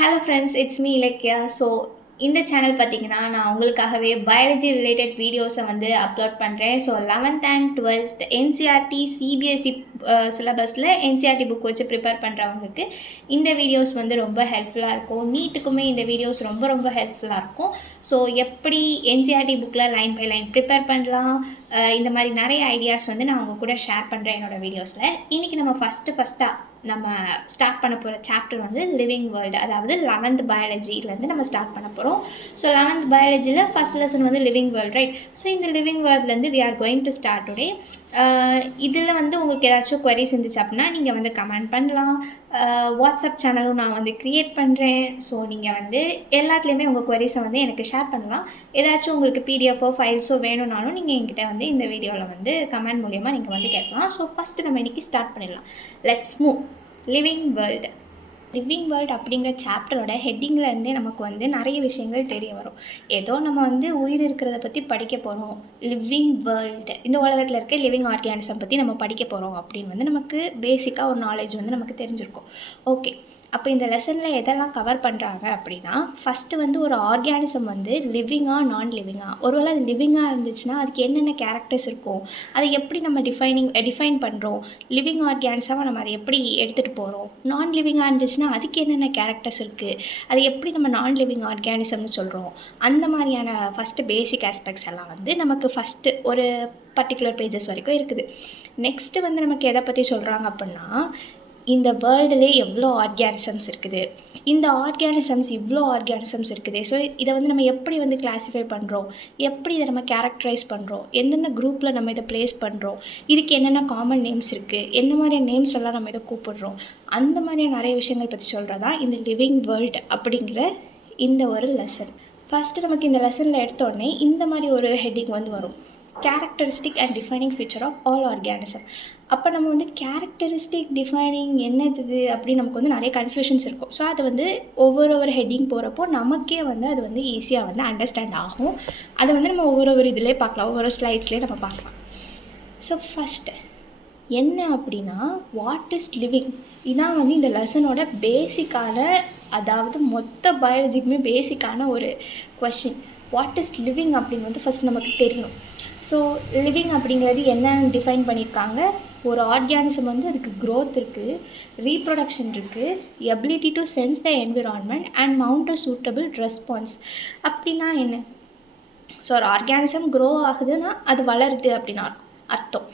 Hello friends, it's me Ilakkiya. இந்த channel பார்த்தீங்கன்னா, நான் உங்களுக்காகவே பயாலஜி ரிலேட்டட் வீடியோஸை வந்து அப்லோட் பண்ணுறேன். 11th and 12th NCERT, CBSE சிலபஸில் என்சிஆர்டி புக் வச்சு ப்ரிப்பேர் பண்ணுறவங்களுக்கு இந்த வீடியோஸ் வந்து ரொம்ப ஹெல்ப்ஃபுல்லாக இருக்கும். நீட்டுக்குமே இந்த வீடியோஸ் ரொம்ப ரொம்ப ஹெல்ப்ஃபுல்லாக இருக்கும். எப்படி என்சிஆர்டி புக்கில் லைன் பை லைன் ப்ரிப்பேர் பண்ணலாம், இந்த மாதிரி நிறைய ஐடியாஸ் வந்து நான் உங்கள் கூட ஷேர் பண்ணுறேன் என்னோடய வீடியோஸில். இன்றைக்கி நம்ம ஃபஸ்ட்டாக நம்ம ஸ்டார்ட் பண்ண போகிற சாப்டர் வந்து லிவிங் வேர்ல்டு, அதாவது 11th பயாலஜிலேருந்து நம்ம ஸ்டார்ட் பண்ண போகிறோம். 11th பயாலஜியில் ஃபஸ்ட் லெசன் வந்து லிவிங் வேர்ல்டு, ரைட்? இந்த லிவிங் வேர்ல்ட்லேருந்து we are going to start today. இதில் வந்து உங்களுக்கு ஏதாச்சும் குவரிஸ் இருந்துச்சு அப்படின்னா நீங்கள் வந்து கமெண்ட் பண்ணலாம். வாட்ஸ்அப் சேனலும் நான் வந்து க்ரியேட் பண்ணுறேன். நீங்கள் வந்து எல்லாத்துலேயுமே உங்கள் குவரிஸை வந்து எனக்கு ஷேர் பண்ணலாம். ஏதாச்சும் உங்களுக்கு பிடிஎஃபோ ஃபைல்ஸோ வேணும்னாலும் நீங்கள் என்கிட்ட வந்து இந்த வீடியோவில் வந்து கமெண்ட் மூலியமாக நீங்கள் வந்து கேட்கலாம். ஃபஸ்ட்டு நம்ம இன்றைக்கி ஸ்டார்ட் பண்ணிடலாம். Let's move. Living world. Living world அப்படிங்கிற சாப்டரோட ஹெட்டிங்லேருந்தே நமக்கு வந்து நிறைய விஷயங்கள் தெரிய வரும். ஏதோ நம்ம வந்து உயிர் இருக்கிறத பற்றி படிக்க போகிறோம். லிவிங் வேர்ல்டு, இந்த உலகத்தில் இருக்க லிவிங் ஆர்கானிசம் பற்றி நம்ம படிக்க போகிறோம் அப்படின்னு வந்து நமக்கு பேசிக்காக ஒரு நாலேஜ் வந்து நமக்கு தெரிஞ்சிருக்கும். ஓகே, அப்போ இந்த லெசனில் எதெல்லாம் கவர் பண்ணுறாங்க அப்படின்னா, ஃபஸ்ட்டு வந்து ஒரு ஆர்கானிசம் வந்து லிவிங்காக நான் லிவிங்காக, ஒருவேளை அது லிவிங்காக இருந்துச்சுன்னா அதுக்கு என்னென்ன கேரக்டர்ஸ் இருக்கும், அதை எப்படி நம்ம டிஃபைன் பண்ணுறோம், லிவிங் ஆர்கானிசமாக நம்ம அதை எப்படி எடுத்துகிட்டு போகிறோம், நான் லிவிங்காக இருந்துச்சுன்னா அதுக்கு என்னென்ன கேரக்டர்ஸ் இருக்குது, அது எப்படி நம்ம நான் லிவிங் ஆர்கானிசம்னு சொல்கிறோம், அந்த மாதிரியான ஃபஸ்ட்டு பேசிக் ஆஸ்பெக்ட்ஸ் எல்லாம் வந்து நமக்கு ஃபஸ்ட்டு ஒரு பர்டிகுலர் பேஜஸ் வரைக்கும் இருக்குது. நெக்ஸ்ட்டு வந்து நமக்கு எதை பற்றி சொல்கிறாங்க அப்படின்னா, இந்த வேர்ல்டுலே எவ்வளோ ஆர்கானிசம்ஸ் இருக்குது, இந்த ஆர்கானிசம்ஸ் இவ்வளோ ஆர்கானிசம்ஸ் இருக்குது. இதை வந்து நம்ம எப்படி வந்து கிளாஸிஃபை பண்ணுறோம், எப்படி இதை நம்ம கேரக்டரைஸ் பண்ணுறோம், என்னென்ன குரூப்பில் நம்ம இதை ப்ளேஸ் பண்ணுறோம், இதுக்கு என்னென்ன காமன் நேம்ஸ் இருக்குது, என்ன மாதிரியான நேம்ஸ் எல்லாம் நம்ம இதை கூப்பிடுறோம், அந்த மாதிரியான நிறைய விஷயங்கள் பற்றி சொல்கிறதா இந்த லிவிங் வேர்ல்டு அப்படிங்கிற இந்த ஒரு லெசன். ஃபஸ்ட்டு நமக்கு இந்த லெசனில் எடுத்தோடனே இந்த மாதிரி ஒரு ஹெட்டிங் வந்து வரும். Characteristic and defining feature of all organism. அப்போ நம்ம வந்து கேரக்டரிஸ்டிக் டிஃபைனிங் என்னது அப்படின்னு நமக்கு வந்து நிறைய கன்ஃபியூஷன்ஸ் இருக்கும். அது வந்து ஒவ்வொரு ஹெட்டிங் போகிறப்போ நமக்கே வந்து அது வந்து ஈஸியாக வந்து அண்டர்ஸ்டாண்ட் ஆகும். அதை வந்து நம்ம ஒவ்வொரு இதிலே பார்க்கலாம், ஒவ்வொரு ஸ்லைட்ஸ்லேயே நம்ம பார்க்கலாம். ஃபஸ்ட்டு என்ன அப்படின்னா, வாட் இஸ் லிவிங்? இதான் வந்து இந்த லெசனோட பேசிக்கான, அதாவது மொத்த பயாலஜிக்குமே பேசிக்கான ஒரு கொஷின். வாட் இஸ் லிவிங் அப்படின்னு வந்து ஃபஸ்ட் நமக்கு தெரியணும். லிவிங் அப்படிங்கிறது என்னன்னு டிஃபைன் பண்ணியிருக்காங்க. ஒரு ஆர்கானிசம் வந்து அதுக்கு க்ரோத் இருக்குது, ரீப்ரொடக்ஷன் இருக்குது, ability to sense the environment and mount a suitable response. அப்படின்னா என்ன? ஒரு ஆர்கானிசம் க்ரோ ஆகுதுன்னா அது வளருது அப்படின்னா அர்த்தம்.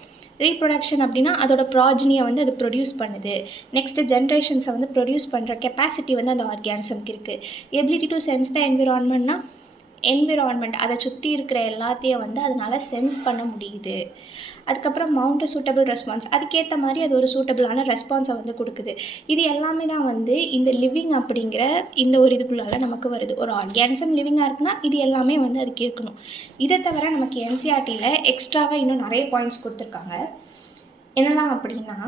ரீப்ரொடக்ஷன் அப்படின்னா அதோட ப்ராஜினியை வந்து அது ப்ரொடியூஸ் பண்ணுது, நெக்ஸ்ட்டு ஜென்ரேஷன்ஸை வந்து ப்ரொடியூஸ் பண்ணுற கெப்பாசிட்டி வந்து அந்த ஆர்கானிசம்க்கு இருக்குது. எபிலிட்டி டு சென்ஸ் த என்விரான்மெண்ட்னா என்விரான்மெண்ட், அதை சுற்றி இருக்கிற எல்லாத்தையும் வந்து அதனால் சென்ஸ் பண்ண முடியுது. அதுக்கப்புறம் மவுண்ட் சூட்டபிள் ரெஸ்பான்ஸ், அதுக்கேற்ற மாதிரி அது ஒரு சூட்டபிளான ரெஸ்பான்ஸை வந்து கொடுக்குது. இது எல்லாமே தான் வந்து இந்த லிவிங் அப்படிங்கிற இந்த ஒரு இதுக்குள்ளால நமக்கு வருது. ஒரு ஆர்கானிசம் லிவிங்காக இருக்குன்னா இது எல்லாமே வந்து அதுக்கு இருக்கணும். இதை தவிர நமக்கு என்சிஆர்டியில் எக்ஸ்ட்ராவாக இன்னும் நிறைய பாயிண்ட்ஸ் கொடுத்துருக்காங்க. என்னெல்லாம் அப்படின்னா,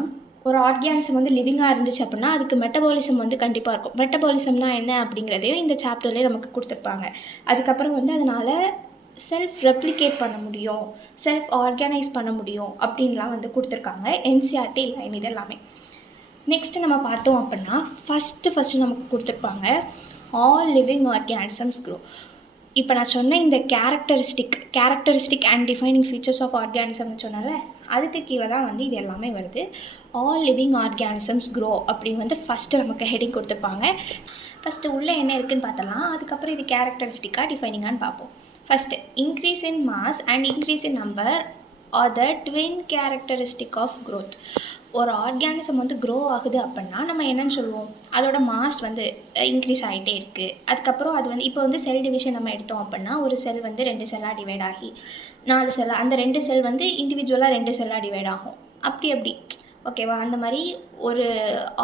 ஒரு ஆர்கானிசம் வந்து லிவிங்காக இருந்துச்சு அப்படின்னா அதுக்கு மெட்டபாலிசம் வந்து கண்டிப்பாக இருக்கும். மெட்டபாலிசம்னா என்ன அப்படிங்கிறதையும் இந்த சாப்டர்லேயே நமக்கு கொடுத்துருப்பாங்க. அதுக்கப்புறம் வந்து அதனால் செல்ஃப் ரெப்ளிகேட் பண்ண முடியும், செல்ஃப் ஆர்கனைஸ் பண்ண முடியும் அப்படின்லாம் வந்து கொடுத்துருக்காங்க என்சிஆர்டி லைன். இது எல்லாமே நெக்ஸ்ட்டு நம்ம பார்த்தோம் அப்படின்னா, ஃபஸ்ட்டு நமக்கு கொடுத்துருப்பாங்க ஆல் லிவிங் ஆர்கானிசம்ஸ் க்ரோ. இப்போ நான் சொன்ன இந்த characteristic and defining features of ஆர்கானிசம்னு சொன்னால அதுக்கு கீழே தான் வந்து இது எல்லாமே வருது. ஆல் லிவிங் ஆர்கானிசம்ஸ் க்ரோ அப்படின்னு வந்து ஃபஸ்ட்டு நமக்கு ஹெட்டிங் கொடுத்துருப்பாங்க. ஃபஸ்ட்டு உள்ளே என்ன இருக்குதுன்னு பார்த்தலாம், அதுக்கப்புறம் இது கேரக்டரிஸ்டிக்காக டிஃபைனிங்கான்னு பார்ப்போம். First, increase in mass and increase in number are the twin characteristic of growth. ஒரு ஆர்கானிசம் வந்து க்ரோ ஆகுது அப்படின்னா நம்ம என்னென்னு சொல்லுவோம், அதோட மாஸ் வந்து இன்க்ரீஸ் ஆகிட்டே இருக்குது. அதுக்கப்புறம் அது வந்து இப்போ வந்து செல் டிவிஷன் நம்ம எடுத்தோம் அப்படின்னா ஒரு செல் வந்து 2 செல்லாக டிவைட் ஆகி 4 செல்லாக, அந்த 2 செல் வந்து இண்டிவிஜுவலாக 2 செல்லாக டிவைட் ஆகும். அப்படி ஓகேவா? அந்த மாதிரி ஒரு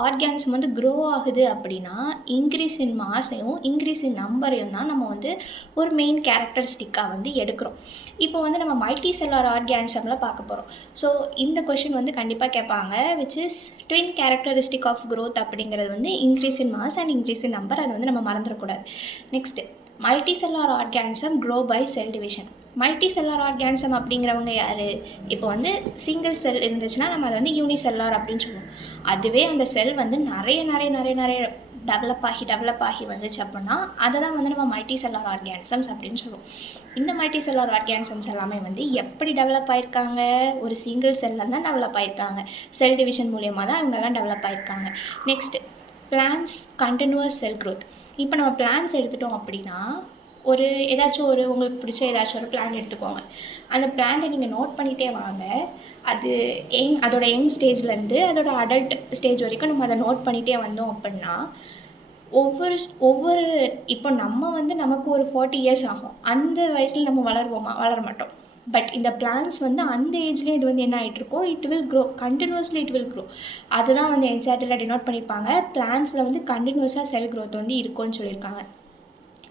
ஆர்கானிசம் வந்து க்ரோ ஆகுது அப்படின்னா இன்க்ரீஸ் இன் மாஸையும் இன்க்ரீஸ் இன் நம்பரையும் தான் நம்ம வந்து ஒரு மெயின் கேரக்டரிஸ்டிக்காக வந்து எடுக்கிறோம். இப்போ வந்து நம்ம மல்டி செல்லார் ஆர்கானிசமில் பார்க்க போகிறோம். இந்த கொஷின் வந்து கண்டிப்பாக கேட்பாங்க, which is twin characteristic of growth அப்படிங்கிறது வந்து increase in mass and increase in number. அது வந்து நம்ம மறந்துடக்கூடாது. Next, multicellular organism grow by cell division. Multicellular organism அப்படிங்கிறவங்க யார்? இப்போ வந்து சிங்கிள் செல் இருந்துச்சுன்னா நம்ம அதை வந்து யூனிசெல்லார் அப்படின்னு சொல்லுவோம். அதுவே அந்த செல் வந்து நிறைய டெவலப் ஆகி வந்துச்சு அப்படின்னா அதை தான் வந்து நம்ம மல்டி செல்லார் ஆர்கானிசம்ஸ் அப்படின்னு சொல்லுவோம். இந்த மல்டி செல்லார் ஆர்கானிசம்ஸ் எல்லாமே வந்து எப்படி டெவலப் ஆகிருக்காங்க? ஒரு சிங்கிள் செல்லில் தான் டெவலப் ஆகிருக்காங்க. செல் டிவிஷன் மூலியமாக தான் இவங்கெல்லாம் டெவலப் ஆகிருக்காங்க. Next, plants continues cell growth. இப்போ நம்ம பிளான்ஸ் எடுத்துட்டோம் அப்படின்னா ஏதாச்சும் உங்களுக்கு பிடிச்ச ஏதாச்சும் ஒரு பிளான் எடுத்துக்கோங்க. அந்த பிளானை நீங்கள் நோட் பண்ணிகிட்டே வாங்க. அது அதோட யங் ஸ்டேஜ்லேருந்து அதோட அடல்ட் ஸ்டேஜ் வரைக்கும் நம்ம அதை நோட் பண்ணிகிட்டே வந்தோம் அப்படின்னா ஒவ்வொரு இப்போ நம்ம வந்து நமக்கு ஒரு 40 இயர்ஸ் ஆகும். அந்த வயசில் நம்ம வளருவோமா? வளர மாட்டோம். பட் இந்த பிளான்ஸ் வந்து அந்த ஏஜ்லேயே இது வந்து என்ன ஆகிட்ருக்கோ, it will grow continuously, it will grow. அதுதான் வந்து என்சிஆர்டியில் டினோட் பண்ணியிருப்பாங்க. பிளான்ஸில் வந்து கண்டினியூஸாக செல் க்ரோத் வந்து இருக்கும்னு சொல்லியிருக்காங்க.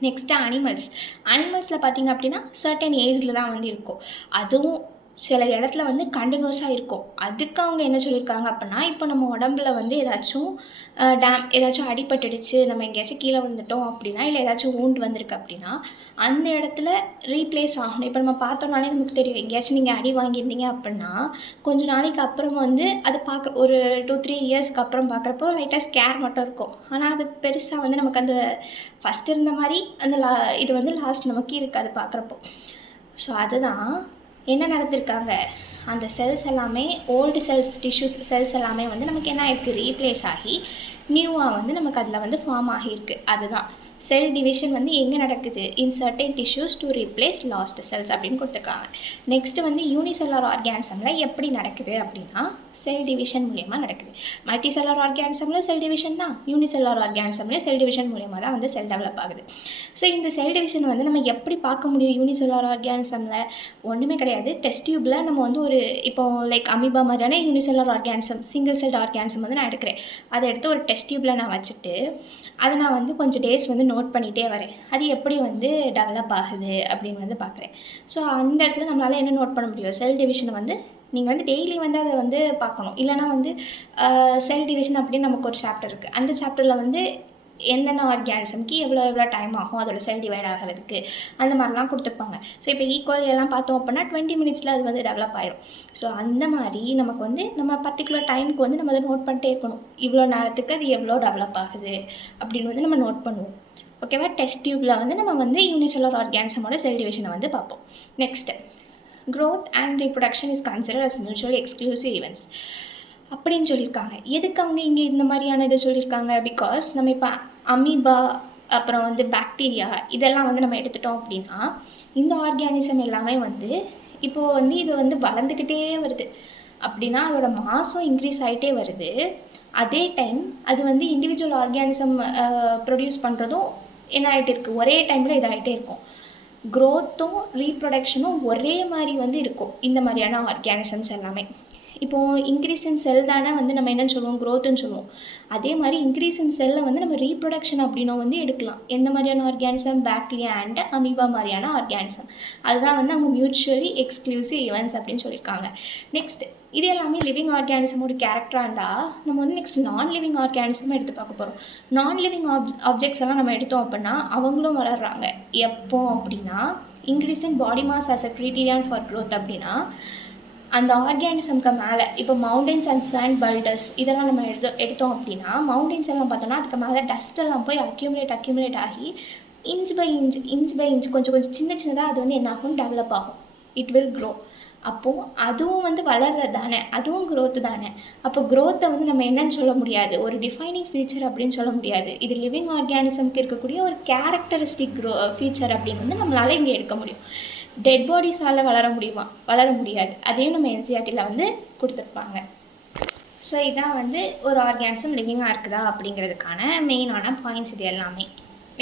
நெக்ஸ்ட்டு அனிமல்ஸில் பார்த்திங்க அப்படின்னா சர்டன் ஏஜில் தான் வந்து இருக்கும். அதுவும் சில இடத்துல வந்து கண்டினியூஸாக இருக்கும். அதுக்கு அவங்க என்ன சொல்லியிருக்காங்க அப்படின்னா, இப்போ நம்ம உடம்புல வந்து ஏதாச்சும் அடிபட்டுடுச்சு, நம்ம எங்கேயாச்சும் கீழே விழுந்துட்டோம் அப்படின்னா, இல்லை ஏதாச்சும் வூண்ட் வந்திருக்கு அப்படின்னா அந்த இடத்துல ரீப்ளேஸ் ஆகணும். இப்போ நம்ம பார்த்தோம்னாலே நமக்கு தெரியும், எங்கேயாச்சும் நீங்கள் அடி வாங்கியிருந்தீங்க அப்படின்னா கொஞ்சம் நாளைக்கு அப்புறம் வந்து அது பார்க்க ஒரு 2-3 இயர்ஸ்க்கு அப்புறம் பார்க்குறப்போ லைட்டாக ஸ்கேர் மட்டும் இருக்கும். ஆனால் அது பெருசாக வந்து நமக்கு அந்த ஃபஸ்ட் இருந்த மாதிரி அந்த இது வந்து லாஸ்ட் நமக்கு இருக்காது பார்க்குறப்போ. ஸோ அதுதான் என்ன நடந்திருக்காங்க, அந்த செல்ஸ் எல்லாமே ஓல்டு செல்ஸ் எல்லாமே வந்து நமக்கு என்ன ஆகிருக்கு, ரீப்ளேஸ் ஆகி நியூவாக வந்து நமக்கு அதில் வந்து ஃபார்ம் ஆகியிருக்கு. அதுதான் செல் டிவிஷன் வந்து எங்கே நடக்குது, in certain tissues to replace lost cells அப்படின்னு கொடுத்துருக்காங்க. நெக்ஸ்ட்டு வந்து யூனிசெல்லார் ஆர்கானிசமில் எப்படி நடக்குது அப்படின்னா செல் டிவிஷன் மூலியமாக நடக்குது. மல்டி செல்லார் ஆர்கானிசம்ல செல் டிவிஷன் தான், யூனிசெல்லார் ஆர்கானிசம்லேயும் செல் டிவிஷன் மூலியமாக தான் வந்து செல் டெவலப் ஆகுது. ஸோ இந்த செல் டிவிஷன் வந்து நம்ம எப்படி பார்க்க முடியும் யூனிசெல்லார் ஆர்கானிசமில்? ஒன்றுமே கிடையாது. டெஸ்ட் டியூப்பில் நம்ம வந்து இப்போ லைக் அமீபா மாதிரியான unicellular organism, single cell organism வந்து நான் எடுக்கிறேன். அதை எடுத்து ஒரு டெஸ்ட் டியூப்பில் நான் வச்சுட்டு அதை நான் வந்து கொஞ்சம் டேஸ் வந்து நோட் பண்ணிகிட்டே வரேன். அது எப்படி வந்து டெவலப் ஆகுது அப்படின்னு வந்து பார்க்குறேன். ஸோ அந்த இடத்துல நம்மளால் என்ன நோட் பண்ண முடியும், செல் டிவிஷனை வந்து நீங்கள் வந்து டெய்லி வந்து அதை வந்து பார்க்கணும். இல்லைனா வந்து செல் டிவிஷன் அப்படின்னு நமக்கு ஒரு சாப்டர் இருக்குது. அந்த சாப்டரில் வந்து எந்தெந்த ஆர்கானிசம்க்கு எவ்வளோ டைம் ஆகும் அதோட செல் டிவைட் ஆகிறதுக்கு, அந்த மாதிரிலாம் கொடுத்துருப்பாங்க. ஸோ இப்போ ஈக்குவல் எல்லாம் பார்த்தோம் அப்படின்னா 20 மினிட்ஸில் அது வந்து டெவலப் ஆயிரும். ஸோ அந்த மாதிரி நமக்கு வந்து நம்ம பர்டிகுலர் டைமுக்கு வந்து நம்ம அதை நோட் பண்ணிட்டே இருக்கணும். இவ்வளோ நேரத்துக்கு அது எவ்வளோ டெவலப் ஆகுது அப்படின்னு வந்து நம்ம நோட் பண்ணுவோம். ஓகேவா? டெஸ்ட் டியூப்பில் வந்து நம்ம வந்து யூனிசெல்லார் ஆர்கானிசமோட செல் டிவிஷனை வந்து பார்ப்போம். Next, growth and reproduction is considered as mutually exclusive events அப்படின்னு சொல்லியிருக்காங்க. எதுக்கு அவங்க இங்கே இந்த மாதிரியான இதை சொல்லியிருக்காங்க? பிகாஸ் நம்ம இப்போ அமீபா, அப்புறம் வந்து பாக்டீரியா, இதெல்லாம் வந்து நம்ம எடுத்துட்டோம் அப்படின்னா இந்த ஆர்கானிசம் எல்லாமே வந்து இப்போது வந்து இது வந்து வளர்ந்துக்கிட்டே வருது அப்படின்னா அதோட மாஸும் இன்க்ரீஸ் ஆகிட்டே வருது. அதே டைம் அது வந்து இண்டிவிஜுவல் ஆர்கானிசம் ப்ரொடியூஸ் பண்ணுறதும் என்ன ஆகிட்டே இருக்குது, ஒரே டைமில் இதாகிட்டே இருக்கும். க்ரோத்தும் ரீப்ரொடக்ஷனும் ஒரே மாதிரி வந்து இருக்கும் இந்த மாதிரியான ஆர்கானிசம்ஸ் எல்லாமே. இப்போது இன்க்ரீஸ் இன் செல் தானே வந்து நம்ம என்னென்னு சொல்லுவோம், க்ரோத்துன்னு சொல்லுவோம். அதே மாதிரி இன்க்ரீஸ் இன் செல்லை வந்து நம்ம ரீப்ரொடக்ஷன் அப்படின்னும் வந்து எடுக்கலாம். எந்த மாதிரியான ஆர்கானிசம், பாக்டீரியா அண்ட் அமீபா மாதிரியான ஆர்கானிசம். அதுதான் வந்து அவங்க மியூச்சுவலி எக்ஸ்க்ளூசிவ் ஈவெண்ட்ஸ் அப்படின்னு சொல்லியிருக்காங்க. நெக்ஸ்ட், இது எல்லாமே லிவிங் ஆர்கானிசமோட கேரக்டராண்டா நம்ம வந்து நெக்ஸ்ட் நான் லிவிங் ஆர்கானிசமும் எடுத்து பார்க்க போகிறோம். நான் லிவிங் ஆப்ஜெக்ட்ஸ் எல்லாம் நம்ம எடுத்தோம் அப்படின்னா அவங்களும் வளர்கிறாங்க. எப்போ அப்படின்னா increase in body mass as a criteria for growth அப்படின்னா அந்த ஆர்கானிசம்க்கு மேலே இப்போ மவுண்டன்ஸ் அண்ட் சாண்ட் பல்டர்ஸ் இதெல்லாம் நம்ம எடுத்தோம் அப்படின்னா மவுண்டன்ஸ் எல்லாம் பார்த்தோம்னா அதுக்கு மேலே டஸ்ட் எல்லாம் போய் அக்யூமுலேட் ஆகி இன்ச் பை இன்ச் கொஞ்சம் சின்னதாக அது வந்து என்ன ஆகும், டெவலப் ஆகும். It will grow. அப்போது அதுவும் வந்து வளர்றது தானே, அதுவும் க்ரோத்து தானே. அப்போ க்ரோத்தை வந்து நம்ம என்னன்னு சொல்ல முடியாது, ஒரு டிஃபைனிங் ஃபீச்சர் அப்படின்னு சொல்ல முடியாது. இது லிவிங் ஆர்கானிசம்க்கு இருக்கக்கூடிய ஒரு கேரக்டரிஸ்டிக் ஃபீச்சர் அப்படின்னு வந்து நம்மளால் இங்கே எடுக்க முடியும். டெட் பாடிஸால் வளர முடியாது. அதையும் நம்ம என்சிஆர்டியில் வந்து கொடுத்துருப்பாங்க. ஸோ இதான் வந்து ஒரு ஆர்கானிசம் லிவிங்காக இருக்குதா அப்படிங்கிறதுக்கான மெயினான பாயிண்ட்ஸ் இது எல்லாமே.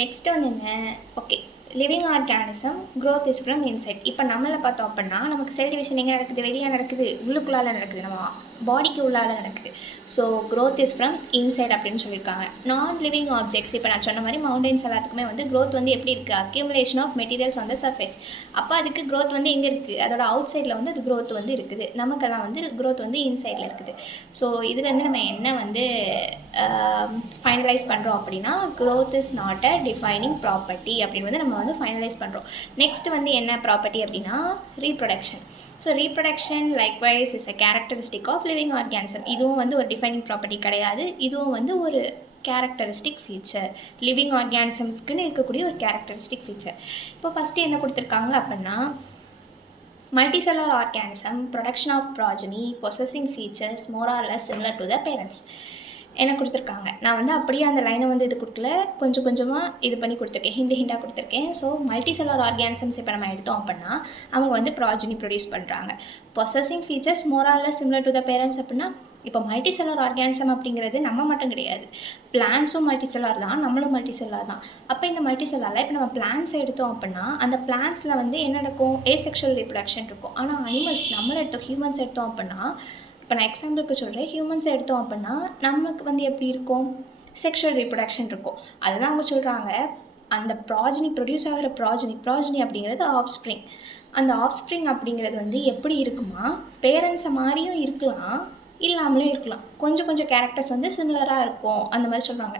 நெக்ஸ்ட்டு வந்து என்ன, okay, living organism growth is from inside. இப்போ நம்மளை பார்த்தோம் அப்படின்னா நமக்கு செல் டிவிஷன் எங்கே நடக்குது, வெளியே நடக்குது, உள்ளுக்குள்ளால் நடக்குது, நம்ம பாடிக்கு உள்ளால் நடக்குது. So growth is from inside அப்படின்னு சொல்லியிருக்காங்க. நான் லிவிங் ஆப்ஜெக்ட்ஸ், இப்போ நான் சொன்ன மாதிரி மவுண்டன்ஸ் எல்லாத்துக்குமே வந்து க்ரோத் வந்து எப்படி இருக்குது, accumulation of materials on the surface. அப்போ அதுக்கு க்ரோத் வந்து எங்கே இருக்குது, அதோட அவுட் சைடில் வந்து அது க்ரோத் வந்து இருக்குது. நமக்கெல்லாம் வந்து க்ரோத் வந்து இன்சைடில் இருக்குது. ஸோ இதுலேருந்து நம்ம என்ன வந்து ஃபைனலைஸ் பண்ணுறோம் அப்படின்னா growth is not a defining property அப்படின்னு வந்து நம்ம வந்து ஃபைனலைஸ் பண்ணுறோம். நெக்ஸ்ட் வந்து என்ன ப்ராப்பர்ட்டி அப்படின்னா reproduction. So reproduction likewise is a characteristic of living organism. இதுவும் வந்து ஒரு டிஃபைனிங் ப்ராப்பர்ட்டி கிடையாது, இதுவும் வந்து ஒரு கேரக்டரிஸ்டிக் ஃபீச்சர், லிவிங் ஆர்கானிசம்ஸ்க்குன்னு இருக்கக்கூடிய ஒரு கேரக்டரிஸ்டிக் ஃபீச்சர். இப்போ ஃபஸ்ட்டு என்ன கொடுத்துருக்காங்க அப்படின்னா multicellular organism, production of progeny, possessing features more or less similar to the parents. என்ன கொடுத்துருக்காங்க, நான் வந்து அப்படியே அந்த லைனை வந்து இது கொடுக்கல, கொஞ்சம் கொஞ்சமாக இது பண்ணி கொடுத்துருக்கேன், ஹிண்டாக கொடுத்துருக்கேன். ஸோ மல்டிசெல்லுலர் ஆர்கானிசம்ஸ் இப்போ நம்ம எடுத்தோம் அப்படின்னா அவங்க வந்து ப்ராஜனி ப்ரொடியூஸ் பண்ணுறாங்க. Possessing features more or less similar to the parents அப்படின்னா இப்போ மல்டிசெல்லுலர் ஆர்கானிசம் அப்படிங்கிறது நம்ம மட்டும் கிடையாது, பிளான்ஸும் மல்டிசெல்லுலர் தான், நம்மளும் மல்டிசெல்லுலர் தான். அப்போ இந்த மல்டிசெல்லுலரில் இப்போ நம்ம பிளான்ஸ் எடுத்தோம் அப்படின்னா அந்த பிளான்ஸில் வந்து என்ன நடக்கும், ஏசெக்ஷுவல் ரீப்ரொடக்ஷன் இருக்கும். ஆனால் அனிமல்ஸ் நம்மளை எடுத்தோம், ஹியூமன்ஸ் எடுத்தோம் அப்படின்னா, இப்போ நான் எக்ஸாம்பிளுக்கு சொல்கிறேன், ஹியூமன்ஸ் எடுத்தோம் அப்படின்னா நமக்கு வந்து எப்படி இருக்கும், செக்ஷுவல் ரீப்ரொடக்ஷன் இருக்கும். அதுதான் அவங்க சொல்கிறாங்க, அந்த ப்ராஜனி ப்ரொடியூஸ் ஆகிற ப்ராஜனி அப்படிங்கிறது ஆஃப் ஸ்ப்ரிங். அந்த ஆஃப் ஸ்ப்ரிங் அப்படிங்கிறது வந்து எப்படி இருக்குமா, பேரண்ட்ஸை மாதிரியும் இருக்கலாம், இல்லாமலும் இருக்கலாம். கொஞ்சம் கொஞ்சம் கேரக்டர்ஸ் வந்து சிமிலராக இருக்கும் அந்த மாதிரி சொல்கிறாங்க.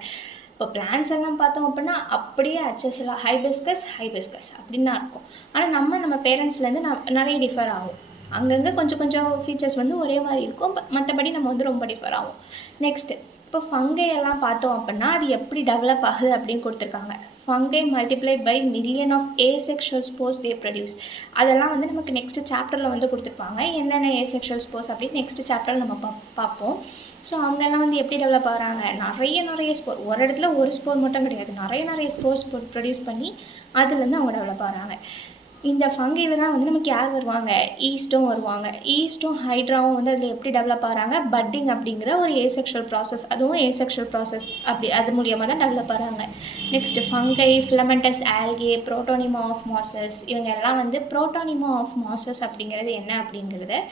இப்போ பிளான்ஸ் எல்லாம் பார்த்தோம் அப்படின்னா அப்படியே அச்சஸ்லாம் ஹைபிஸ்கஸ் அப்படின்னு தான் இருக்கும். ஆனால் நம்ம பேரண்ட்ஸ்லேருந்து நிறைய டிஃபர் ஆகும். அங்கங்கே கொஞ்சம் கொஞ்சம் ஃபீச்சர்ஸ் வந்து ஒரே மாதிரி இருக்கும், மற்றபடி நம்ம வந்து ரொம்ப டிஃபர் ஆகும். நெக்ஸ்ட்டு இப்போ ஃபங்கை எல்லாம் பார்த்தோம் அப்படின்னா அது எப்படி டெவலப் ஆகுது அப்படின்னு கொடுத்துருக்காங்க. Fungi multiply by million of asexual spores they produce. அதெல்லாம் வந்து நமக்கு நெக்ஸ்ட் சாப்டரில் வந்து கொடுத்துருப்பாங்க, என்னென்ன ஏசெக்ஷுவல் ஸ்போர்ஸ் அப்படின்னு நெக்ஸ்ட் சாப்டரில் நம்ம பார்ப்போம். ஸோ அவங்கெல்லாம் வந்து எப்படி டெவலப் ஆகிறாங்க, நிறைய ஸ்போர், ஒரு இடத்துல ஒரு ஸ்போர் மட்டும் கிடையாது, நிறைய ஸ்போர்ஸ் ப்ரொடியூஸ் பண்ணி அதுலேருந்து அவங்க டெவலப் ஆகிறாங்க. இந்த ஃபங்கையில் தான் வந்து நமக்கு யார் வருவாங்க, ஈஸ்ட்டும் வருவாங்க. ஈஸ்ட்டும் ஹைட்ராவும் வந்து அதில் எப்படி டெவலப் ஆகிறாங்க, பட்டிங் அப்படிங்கிற ஒரு ஏசெக்ஷுவல் ப்ராசஸ், அதுவும் ஏசெக்ஷுவல் ப்ராசஸ் அப்படி அது மூலியமாக தான் டெவலப் ஆகிறாங்க. Next fungi, filamentous algae, protonema of mosses, இவங்க எல்லாம் வந்து புரோட்டோனிமா ஆஃப் மாசஸ் அப்படிங்கிறது என்ன அப்படிங்கிறத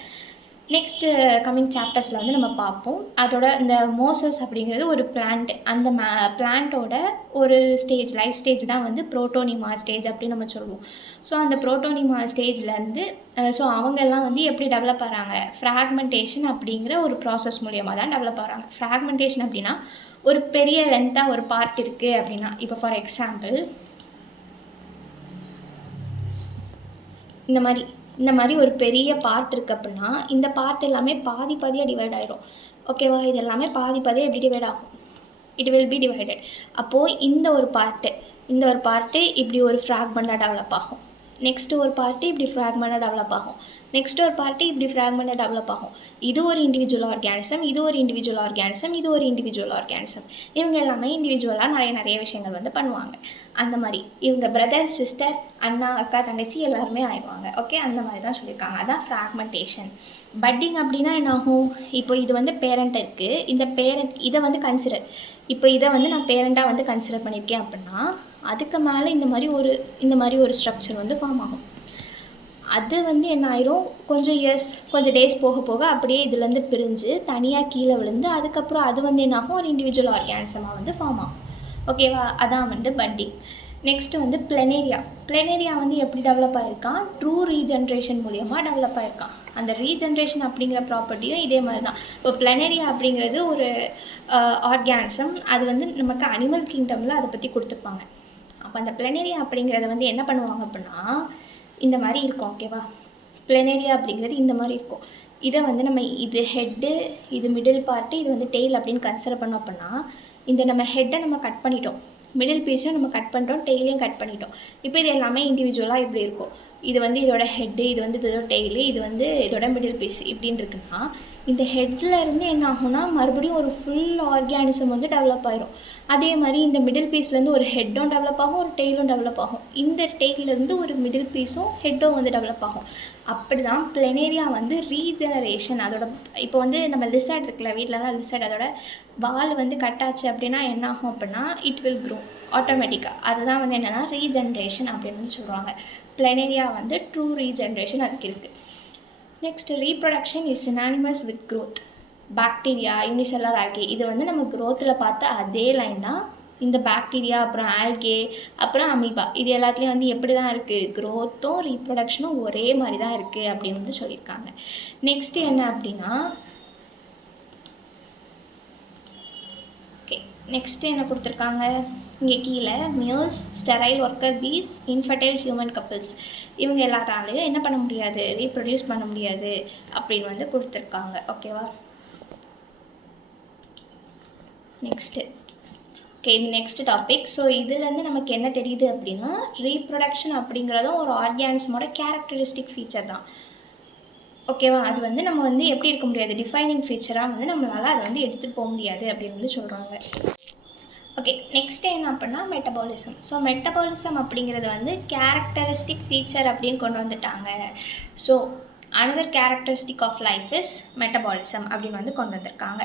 நெக்ஸ்ட்டு கம்மிங் சாப்டர்ஸில் வந்து நம்ம பார்ப்போம். அதோட இந்த மோசஸ் அப்படிங்கிறது ஒரு பிளான்ட், அந்த பிளான்ட்டோட ஒரு ஸ்டேஜ், லைஃப் ஸ்டேஜ் தான் வந்து புரோட்டோனிமா ஸ்டேஜ் அப்படின்னு நம்ம சொல்லுவோம். ஸோ அந்த புரோட்டோனிமா ஸ்டேஜ்லேருந்து ஸோ அவங்கெல்லாம் வந்து எப்படி டெவலப் ஆகிறாங்க, ஃப்ராக்மெண்டேஷன் அப்படிங்கிற ஒரு ப்ராசஸ் மூலியமாக தான் டெவலப் ஆகிறாங்க. ஃப்ராக்மெண்டேஷன் அப்படின்னா ஒரு பெரிய லென்த்தாக ஒரு பார்ட் இருக்குது அப்படின்னா, இப்போ ஃபார் எக்ஸாம்பிள் இந்த மாதிரி ஒரு பெரிய பார்ட் இருக்குது அப்படின்னா இந்த பார்ட் எல்லாமே பாதியாக டிவைட் ஆகிடும். ஓகேவா, இது எல்லாமே பாதியாக எப்படி டிவைட் ஆகும், இட் வில் பி டிவைடட். அப்போது இந்த ஒரு பார்ட்டு இப்படி ஒரு ஃப்ராக்மெண்ட்டாக டெவலப் ஆகும், நெக்ஸ்ட்டு ஒரு பார்ட்டு இப்படி ஃப்ராக்மெண்ட்டாக டெவலப் ஆகும், நெக்ஸ்ட் ஒரு பார்ட்டி இப்படி ஃப்ராக்மெண்ட்டாக டெவலப் ஆகும். இது ஒரு இண்டிவிஜுவல் ஆர்கானிசம், இது ஒரு இண்டிவிஜுவல் ஆர்கானிசம், இது ஒரு இண்டிவிஜுவல் ஆர்கானிசம். இவங்க எல்லாமே இண்டிவிஜுவலாக நிறைய விஷயங்கள் வந்து பண்ணுவாங்க. அந்த மாதிரி இவங்க பிரதர், சிஸ்டர், அண்ணா, அக்கா, தங்கச்சி எல்லாருமே ஆயிடுவாங்க. ஓகே, அந்த மாதிரி தான் சொல்லியிருக்காங்க. அதான் ஃப்ராக்மெண்டேஷன். பட்டிங் அப்படின்னா என்ன ஆகும், இப்போ இது வந்து பேரண்ட் இருக்குது, இந்த பேரண்ட் இதை வந்து கன்சிடர், இப்போ இதை வந்து நான் பேரண்ட்டாக வந்து கன்சிடர் பண்ணியிருக்கேன் அப்படின்னா அதுக்கு மேலே இந்த மாதிரி ஒரு ஸ்ட்ரக்சர் வந்து ஃபார்ம் ஆகும். அது வந்து என்ன ஆயிரும், கொஞ்சம் டேஸ் போக போக அப்படியே இதுலேருந்து பிரிஞ்சு தனியாக கீழே விழுந்து அதுக்கப்புறம் அது வந்து என்னாகும், ஒரு இண்டிவிஜுவல் ஆர்கானிசமாக வந்து ஃபார்ம் ஆகும். ஓகேவா, அதான் வந்து பட்டிங். நெக்ஸ்ட்டு வந்து பிளெனேரியா வந்து எப்படி டெவலப் ஆகிருக்கான், ட்ரூ ரீஜென்ரேஷன் மூலியமாக டெவலப் ஆகிருக்கான். அந்த ரீஜென்ரேஷன் அப்படிங்கிற ப்ராப்பர்ட்டியும் இதே மாதிரி தான். இப்போ பிளெனேரியா அப்படிங்கிறது ஒரு ஆர்கானிசம், அது வந்து நமக்கு அனிமல் கிங்டமில் அதை பற்றி கொடுத்துருப்பாங்க. அப்போ அந்த பிளெனேரியா அப்படிங்கிறத வந்து என்ன பண்ணுவாங்க அப்படின்னா இந்த மாதிரி இருக்கும். ஓகேவா, பிளெனேரியா அப்படிங்கிறது இந்த மாதிரி இருக்கும். இதை வந்து நம்ம இது ஹெட்டு, இது மிடில் பார்ட்டு, இது வந்து டெய்ல் அப்படின்னு கன்சிடர் பண்ணோம் அப்படின்னா இந்த நம்ம ஹெட்டை நம்ம கட் பண்ணிட்டோம், மிடில் பீஸையும் நம்ம கட் பண்ணிட்டோம், டெய்லையும் கட் பண்ணிட்டோம். இப்போ இது எல்லாமே இண்டிவிஜுவலாக இப்படி இருக்கும். இது வந்து இதோட ஹெட்டு, இது வந்து இதோட டெய்லு, இது வந்து இதோட மிடில் பீஸ் இப்படின்னு இருக்குன்னா இந்த ஹெட்டில் இருந்து என்ன ஆகும்னா மறுபடியும் ஒரு ஃபுல் ஆர்கானிசம் வந்து டெவலப் ஆயிரும். அதே மாதிரி இந்த மிடில் பீஸ்லேருந்து ஒரு ஹெட்டும் டெவலப் ஆகும், ஒரு டெய்லும் டெவலப் ஆகும். இந்த டெய்லேருந்து ஒரு மிடில் பீஸும் ஹெட்டும் வந்து டெவலப் ஆகும். அப்படி தான் பிளெனேரியா வந்து ரீஜெனரேஷன். அதோட இப்போ வந்து நம்ம லிசர்ட் இருக்குல்ல, வீட்டிலலாம் லிசர்ட், அதோட வால் வந்து கட்டாச்சு அப்படின்னா என்ன ஆகும் அப்படின்னா இட் வில் க்ரோ ஆட்டோமேட்டிக்காக. அதுதான் வந்து என்னென்னா ரீஜென்ரேஷன் அப்படின்னு சொல்கிறாங்க. பிளெனேரியா வந்து ட்ரூ ரீஜென்ரேஷன் அதுக்கு இருக்குது. Next reproduction is synonymous with growth. Bacteria, unicellular algae, இது வந்து நம்ம க்ரோத்தில் பார்த்த அதே லைன் தான். இந்த பாக்டீரியா, அப்புறம் ஆல்கே, அப்புறம் அமீபா, இது எல்லாத்துலேயும் வந்து எப்படி தான் இருக்குது, க்ரோத்தும் ரீப்ரொடக்ஷனும் ஒரே மாதிரி தான் இருக்குது அப்படின்னு வந்து சொல்லியிருக்காங்க. நெக்ஸ்ட்டு என்ன அப்படின்னா நெக்ஸ்ட்டு என்ன கொடுத்துருக்காங்க, இங்கே கீழே muse, sterile worker piece, infertile human couples இவங்க எல்லாத்தாலையும் என்ன பண்ண முடியாது, ரீப்ரொடியூஸ் பண்ண முடியாது அப்படின்னு வந்து கொடுத்துருக்காங்க. ஓகேவா? நெக்ஸ்ட்டு இது நெக்ஸ்ட் டாபிக். ஸோ இதுலேருந்து நமக்கு என்ன தெரியுது அப்படின்னா, ரீப்ரொடக்ஷன் அப்படிங்கிறதும் ஒரு ஆர்கானிசமோட கேரக்டரிஸ்டிக் ஃபீச்சர் தான். ஓகேவா? அது வந்து நம்ம வந்து எப்படி இருக்க முடியாது, டிஃபைனிங் ஃபீச்சராக வந்து நம்மளால் அதை வந்து எடுத்துகிட்டு போக முடியாது அப்படின்னு வந்து சொல்கிறாங்க. ஓகே, நெக்ஸ்ட் என்ன அப்படின்னா மெட்டபாலிசம். ஸோ மெட்டபாலிசம் அப்படிங்கிறது வந்து கேரக்டரிஸ்டிக் ஃபீச்சர் அப்படின்னு கொண்டு வந்துட்டாங்க. So another characteristic of life is metabolism அப்படின்னு வந்து கொண்டு வந்திருக்காங்க.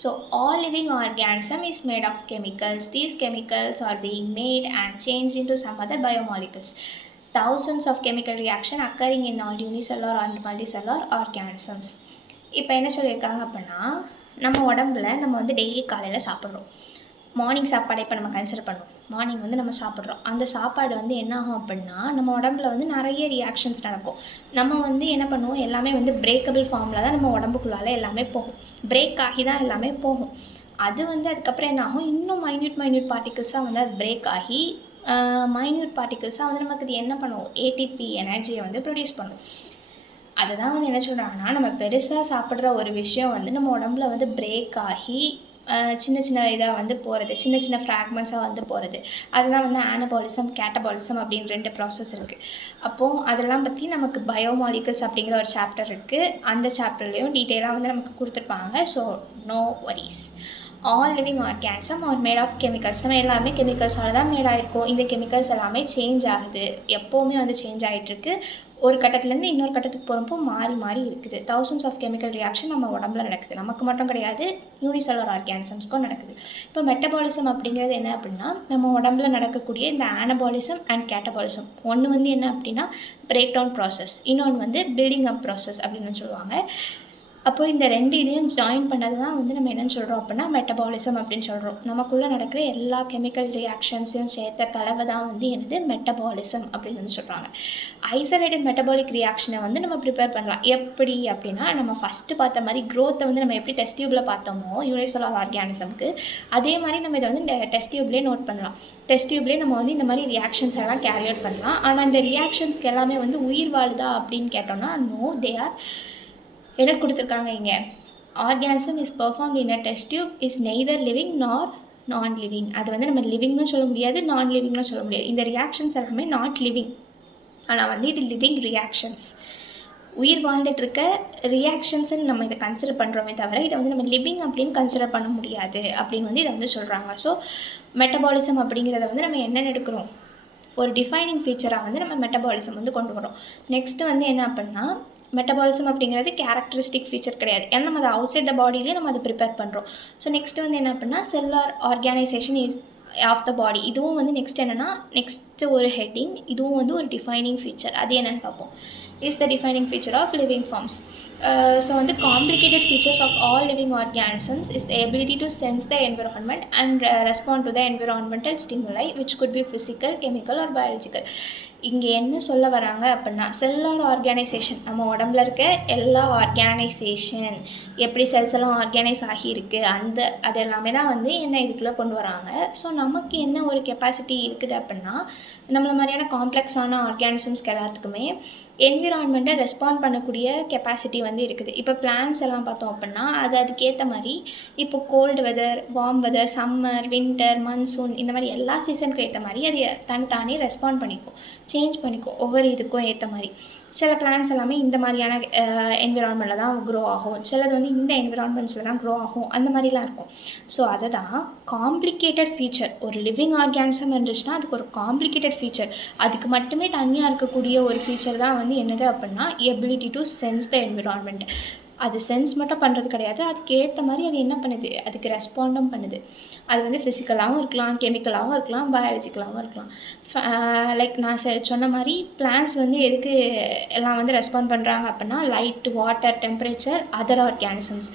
So all living organism is made of chemicals. These chemicals are being made and changed into some other biomolecules. Thousands of chemical reaction occurring in all unicellular and multicellular organisms. இப்போ என்ன சொல்லியிருக்காங்க அப்படின்னா, நம்ம உடம்புல நம்ம வந்து டெய்லி காலையில் சாப்பிட்றோம். மார்னிங் சாப்பாடை இப்போ நம்ம கன்சிடர் பண்ணுவோம். மார்னிங் வந்து நம்ம சாப்பிட்றோம். அந்த சாப்பாடு வந்து என்ன ஆகும் அப்படின்னா, நம்ம உடம்புல வந்து நிறைய ரியாக்ஷன்ஸ் நடக்கும். நம்ம வந்து என்ன பண்ணுவோம், எல்லாமே வந்து பிரேக்கபிள் ஃபார்மில் தான் நம்ம உடம்புக்குள்ளால எல்லாமே போகும். பிரேக் ஆகி தான் எல்லாமே போகும். அது வந்து அதுக்கப்புறம் என்ன ஆகும், இன்னும் மைன்யூட் பார்ட்டிகிள்ஸாக வந்து அது பிரேக் ஆகி மைன்யூட் பார்ட்டிகிள்ஸாக வந்து நமக்கு இது என்ன பண்ணுவோம், ஏடிபி எனர்ஜியை வந்து ப்ரொடியூஸ் பண்ணும். அதை தான் வந்து என்ன சொல்கிறாங்கன்னா, நம்ம பெருசாக சாப்பிட்ற ஒரு விஷயம் வந்து நம்ம உடம்புல வந்து பிரேக் ஆகி சின்ன சின்ன இதாக வந்து போகிறது, சின்ன சின்ன ஃப்ராக்மெண்ட்ஸாக வந்து போகிறது. அதெல்லாம் வந்து ஆனபாலிசம், கேட்டபாலிசம் அப்படின்னு 2 ப்ராசஸ் இருக்குது. அப்போது அதெல்லாம் பற்றி நமக்கு பயோமாலிகல்ஸ் அப்படிங்கிற ஒரு சாப்டர் இருக்குது. அந்த சாப்டர்லேயும் டீட்டெயிலாக வந்து நமக்கு கொடுத்துருப்பாங்க. So no worries. All living organism are made of chemicals. நம்ம எல்லாமே கெமிக்கல்ஸால் தான் மேட் ஆகிருக்கோம். இந்த கெமிக்கல்ஸ் எல்லாமே சேஞ்ச் ஆகுது, எப்போவுமே வந்து சேஞ்ச் ஆகிட்டுருக்கு. ஒரு கட்டத்துலேருந்து இன்னொரு கட்டத்துக்கு போகிறப்போ மாறி இருக்குது. தௌசண்ட்ஸ் ஆஃப் கெமிக்கல் ரியாக்ஷன் நம்ம உடம்புல நடக்குது. நமக்கு மட்டும் கிடையாது, யூனிசெல்லுலர் ஆர்கானிசம்ஸ்க்கும் நடக்குது. இப்போ மெட்டபாலிசம் அப்படிங்கிறது என்ன அப்படின்னா, நம்ம உடம்புல நடக்கக்கூடிய இந்த ஆனபாலிசம் அண்ட் கேட்டபாலிசம். ஒன்று வந்து என்ன அப்படின்னா பிரேக் டவுன் ப்ராசஸ், இன்னொன்று வந்து பில்டிங் அப் ப்ராசஸ் அப்படின்னு சொல்லுவாங்க. அப்போது இந்த 2 இதையும் ஜாயின் பண்ணது தான் வந்து நம்ம என்னென்னு சொல்கிறோம் அப்படின்னா மெட்டபாலிசம் அப்படின்னு சொல்கிறோம். நமக்குள்ளே நடக்கிற எல்லா கெமிக்கல் ரியாக்ஷன்ஸையும் சேர்த்த கலவை தான் வந்து என்னது மெட்டபாலிசம் அப்படின்னு வந்து சொல்கிறாங்க. ஐசோலேட்டட் மெட்டபாலிக் ரியாக்ஷனை வந்து நம்ம ப்ரிப்பேர் பண்ணலாம். எப்படி அப்படின்னா, நம்ம ஃபஸ்ட்டு பார்த்த மாதிரி க்ரோத்தை வந்து நம்ம எப்படி டெஸ்ட் டியூப்பில் பார்த்தோமோ யூனிசெல்லுலர் ஆர்கானிசம்க்கு, அதே மாதிரி நம்ம இதை வந்து டெஸ்ட் டியூப்லேயே நோட் பண்ணலாம். டெஸ்ட் டியூப்லேயே நம்ம வந்து இந்த மாதிரி ரியாக்ஷன்ஸ் எல்லாம் கேரி அவுட் பண்ணலாம். ஆனால் இந்த ரியாக்ஷன்ஸ்க்கு எல்லாமே வந்து உயிர் வாழுதா அப்படின்னு கேட்டோம்னா நோ, தே ஆர் என்ன கொடுத்துருக்காங்க இங்கே, organism is performed in a test tube is neither living நார் நான் லிவிங். அது வந்து நம்ம லிவிங்னு சொல்ல முடியாது, நான் லிவிங்னு சொல்ல முடியாது. இந்த ரியாக்ஷன்ஸ் எல்லாமே நாட் லிவிங், ஆனால் வந்து இது லிவிங் ரியாக்ஷன்ஸ். உயிர் வாழ்ந்துட்டுருக்க ரியாக்ஷன்ஸ்ன்னு நம்ம இதை கன்சிடர் பண்ணுறோமே தவிர இதை வந்து நம்ம லிவிங் அப்படின்னு கன்சிடர் பண்ண முடியாது அப்படின்னு வந்து இதை வந்து சொல்கிறாங்க. ஸோ மெட்டபாலிசம் அப்படிங்கிறத வந்து நம்ம என்னென்னு எடுக்கிறோம், ஒரு டிஃபைனிங் ஃபீச்சராக வந்து நம்ம மெட்டபாலிசம் வந்து கொண்டு வரோம். நெக்ஸ்ட்டு வந்து என்ன அப்படின்னா, மெட்டபாலிசம் அப்படிங்கிறது கேரக்டரிஸ்டிக் ஃபீச்சர் கிடையாது. ஏன்னா நம்ம அதை அவுட் சைட் த பாடியிலே நம்ம அதை ப்ரிப்பேர் பண்ணுறோம். ஸோ நெக்ஸ்ட்டு வந்து என்ன அப்படின்னா செல்லுலார் ஆர்கானைசேஷன் இஸ் ஆஃப் த பாடி. இதுவும் வந்து நெக்ஸ்ட் என்னென்னா, நெக்ஸ்ட்டு ஒரு ஹெட்டிங், இதுவும் வந்து ஒரு டிஃபைனிங் ஃபீச்சர். அது என்னென்னு பார்ப்போம். Is the defining feature of living forms. So வந்து complicated features of all living organisms is the ability to sense the environment and respond to the environmental stimuli which could be physical, chemical or biological. இங்கே என்ன சொல்ல வராங்க அப்படின்னா, cellular ஆர்கானைசேஷன், நம்ம உடம்புல இருக்க எல்லா ஆர்கானைசேஷன் எப்படி செல்ஸ் எல்லாம் ஆர்கானைஸ் ஆகியிருக்கு, அது எல்லாமே தான் வந்து என்ன இதுக்குள்ளே கொண்டு வராங்க. ஸோ நமக்கு என்ன ஒரு கெப்பாசிட்டி இருக்குது அப்படின்னா, நம்மள மாதிரியான காம்ப்ளெக்ஸான ஆர்கானிசம்ஸ்க்கு எல்லாத்துக்குமே என்விரான்மெண்ட்டை ரெஸ்பாண்ட் பண்ணக்கூடிய கெப்பாசிட்டி வந்து இருக்குது. இப்போ பிளான்ஸ் எல்லாம் பார்த்தோம் அப்படின்னா அதுக்கேற்ற மாதிரி இப்போ cold weather, warm weather, summer, winter, monsoon இந்த மாதிரி எல்லா சீசனுக்கும் ஏற்ற மாதிரி அது தனித்தானே ரெஸ்பாண்ட் பண்ணிக்கும், சேஞ்ச் பண்ணிக்கும் ஒவ்வொரு இதுக்கும் ஏற்ற மாதிரி. சில பிளான்ஸ் எல்லாமே இந்த மாதிரியான என்விரான்மெண்ட்டில் தான் க்ரோ ஆகும், சிலது வந்து இந்த என்விரான்மெண்ட்ஸில் தான் க்ரோ ஆகும், அந்த மாதிரிலாம் இருக்கும். ஸோ அதை தான் காம்ப்ளிகேட்டட் ஃபீச்சர். ஒரு லிவிங் ஆர்கானிசம் இருந்துச்சுன்னா அதுக்கு ஒரு காம்ப்ளிகேட்டட் ஃபீச்சர், அதுக்கு மட்டுமே தனியாக இருக்கக்கூடிய ஒரு ஃபீச்சர் தான் வந்து என்னது அப்படின்னா ability to sense the environment. அது சென்ஸ் மட்டும் பண்ணுறது கிடையாது, அதுக்கு ஏற்ற மாதிரி அது என்ன பண்ணுது, அதுக்கு ரெஸ்பாண்டும் பண்ணுது. அது வந்து ஃபிசிக்கலாகவும் இருக்கலாம், கெமிக்கலாகவும் இருக்கலாம், பயாலஜிக்கலாகவும் இருக்கலாம். லைக் நான் சொன்ன மாதிரி பிளான்ஸ் வந்து எதுக்கு எல்லாம் வந்து ரெஸ்பாண்ட் பண்ணுறாங்க அப்படின்னா light, water, temperature, other organisms,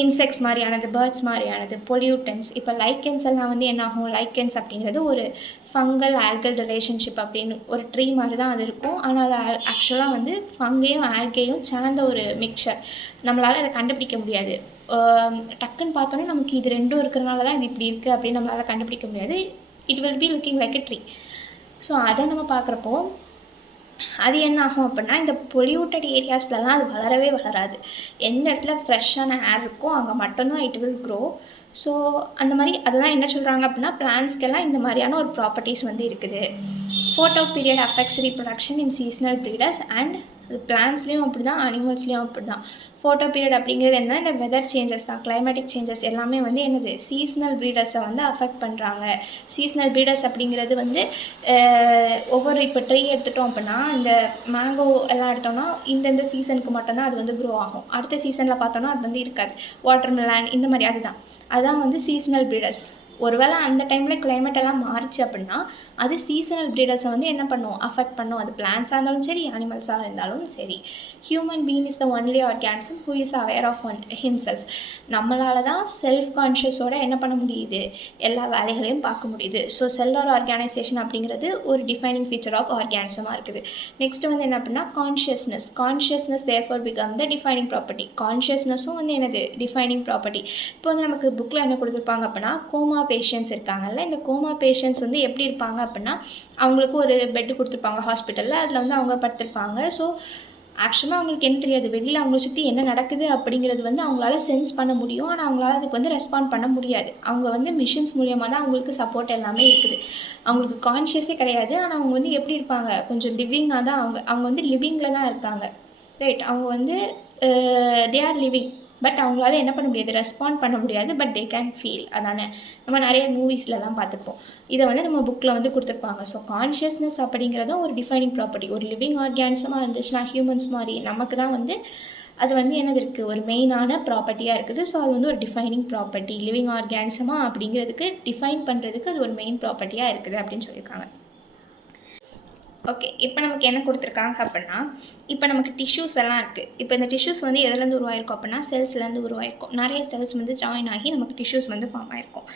insects மாதிரியானது, பேர்ட்ஸ் மாதிரியானது, பொல்யூட்டன்ஸ். இப்போ லைக்கன்ஸ் எல்லாம் வந்து என்ன ஆகும், லைக்கன்ஸ் அப்படிங்கிறது ஒரு ஃபங்கல் ஆல்கல் ரிலேஷன்ஷிப் அப்படின்னு ஒரு ட்ரீ மாதிரி தான் அது இருக்கும். ஆனால் அது ஆக்சுவலாக வந்து ஃபங்கையும் ஆல்கையும் சேர்ந்த ஒரு மிக்சர். நம்மளால் அதை கண்டுபிடிக்க முடியாது. டக்குன்னு பார்த்தோன்னே நமக்கு இது ரெண்டும் இருக்கிறனால தான் இது இப்படி இருக்குது அப்படின்னு நம்மளால் கண்டுபிடிக்க முடியாது. It will be looking like a tree. So அதை நம்ம பார்க்குறப்போ அது என்ன ஆகும் அப்படின்னா, இந்த பொல்யூட்டட் ஏரியாஸ்லலாம் அது வளரவே வளராது. எந்த இடத்துல ஃப்ரெஷ்ஷான ஏர் இருக்கோ அங்கே மட்டும்தான் இட் வில் க்ரோ. ஸோ அந்த மாதிரி அதெல்லாம் என்ன சொல்கிறாங்க அப்படின்னா, பிளான்ஸ்க்கெல்லாம் இந்த மாதிரியான ஒரு ப்ராப்பர்ட்டிஸ் வந்து இருக்குது. Photoperiod affects reproduction in seasonal breeders and பிளான்ஸ்லேயும் அப்படி தான், அனிமல்ஸ்லேயும் அப்படி தான். ஃபோட்டோ பீரியட் அப்படிங்கிறது என்ன, இந்த வெதர் சேஞ்சஸ் தான், கிளைமேட்டிக் சேஞ்சஸ் எல்லாமே வந்து என்னது சீசனல் ப்ரீடர்ஸை வந்து அஃபெக்ட் பண்ணுறாங்க. சீசனல் ப்ரீடர்ஸ் அப்படிங்கிறது வந்து ஒவ்வொரு இப்போ ட்ரீ எடுத்துட்டோம் அப்படின்னா, இந்த மேங்கோ எல்லாம் எடுத்தோம்னா இந்தந்த சீசனுக்கு மட்டும்தான் அது வந்து க்ரோ ஆகும். அடுத்த சீசனில் பார்த்தோன்னா அது வந்து இருக்காது. வாட்டர்மெலான் இந்த மாதிரி அதுதான் வந்து சீசனல் ப்ரீடர்ஸ். ஒருவேளை அந்த டைமில் கிளைமேட் எல்லாம் மாறிச்சு அப்படின்னா அது சீசனல் ப்ரீடர்ஸை வந்து என்ன பண்ணும், அஃபெக்ட் பண்ணும். அது பிளான்ஸாக இருந்தாலும் சரி, அனிமல்ஸாக இருந்தாலும் சரி. Human being is the only organism who is aware of himself. நம்மளால தான் செல்ஃப் கான்ஷியஸோட என்ன பண்ண முடியுது, எல்லா வேலைகளையும் பார்க்க முடியுது. ஸோ செல்லுலார் ஆர்கனைசேஷன் அப்படிங்கிறது ஒரு டிஃபைனிங் ஃபீச்சர் ஆஃப் ஆர்கானிசமாக இருக்குது. நெக்ஸ்ட் வந்து என்ன அப்படின்னா consciousness therefore become the defining property. கான்ஷியஸ்னஸும் வந்து என்னது டிஃபைனிங் ப்ராப்பர்ட்டி. இப்போ வந்து நமக்கு புக்கில் என்ன கொடுத்துருப்பாங்க அப்படின்னா, கோமா பேஷண்ட்ஸ் இருக்காங்கல்ல, இந்த கோமா பேஷண்ட்ஸ் வந்து எப்படி இருப்பாங்க அப்படின்னா, அவங்களுக்கு ஒரு பெட்டு கொடுத்துருப்பாங்க ஹாஸ்பிட்டலில், அதில் வந்து அவங்க படுத்திருப்பாங்க. ஸோ ஆக்சுவலாக அவங்களுக்கு என்ன தெரியாது, வெளியில் அவங்கள சுற்றி என்ன நடக்குது அப்படிங்கிறது வந்து அவங்களால சென்ஸ் பண்ண முடியும். ஆனால் அவங்களால அதுக்கு வந்து ரெஸ்பாண்ட் பண்ண முடியாது. அவங்க வந்து மிஷின்ஸ் மூலியமாக தான் அவங்களுக்கு சப்போர்ட் எல்லாமே இருக்குது. அவங்களுக்கு கான்ஷியஸே கிடையாது. ஆனால் அவங்க வந்து எப்படி இருப்பாங்க, கொஞ்சம் லிவிங்காக தான் அவங்க வந்து லிவிங்கில் தான் இருக்காங்க. ரைட், அவங்க வந்து தே ஆர் லிவிங். பட் அவங்களால என்ன பண்ண முடியாது, ரெஸ்பாண்ட் பண்ண முடியாது. But they can feel. அதானே நம்ம நிறைய மூவிஸ்லலாம் பார்த்துருப்போம். இதை வந்து நம்ம புக்கில் வந்து கொடுத்துருப்பாங்க. ஸோ கான்ஷியஸ்னஸ் அப்படிங்கிறதும் ஒரு டிஃபைனிங் ப்ராப்பர்ட்டி. ஒரு லிவிங் ஆர்கானிசமாக இருந்துச்சுன்னா ஹியூமன்ஸ் மாதிரி நமக்கு தான் வந்து அது வந்து என்னது இருக்குது, ஒரு மெயினான ப்ராப்பர்ட்டியாக இருக்குது. ஸோ அது வந்து ஒரு டிஃபைனிங் ப்ராப்பர்ட்டி. லிவிங் ஆர்கானிசமாக அப்படிங்கிறதுக்கு டிஃபைன் பண்ணுறதுக்கு அது ஒரு மெயின் ப்ராப்பர்ட்டியாக இருக்குது அப்படின்னு சொல்லியிருக்காங்க. ஓகே, இப்போ நமக்கு என்ன கொடுத்துருக்காங்க அப்படின்னா, இப்போ நமக்கு டிஷ்யூஸ் எல்லாம் இருக்குது. இப்போ இந்த டிஷ்யூஸ் வந்து எதுலேருந்து உருவாயிருக்கும் அப்படின்னா, செல்ஸ்லேருந்து உருவாயிருக்கும். நிறைய செல்ஸ் வந்து ஜாயின் ஆகி நமக்கு டிஷ்யூஸ் வந்து ஃபார்ம் ஆகிருக்கும்.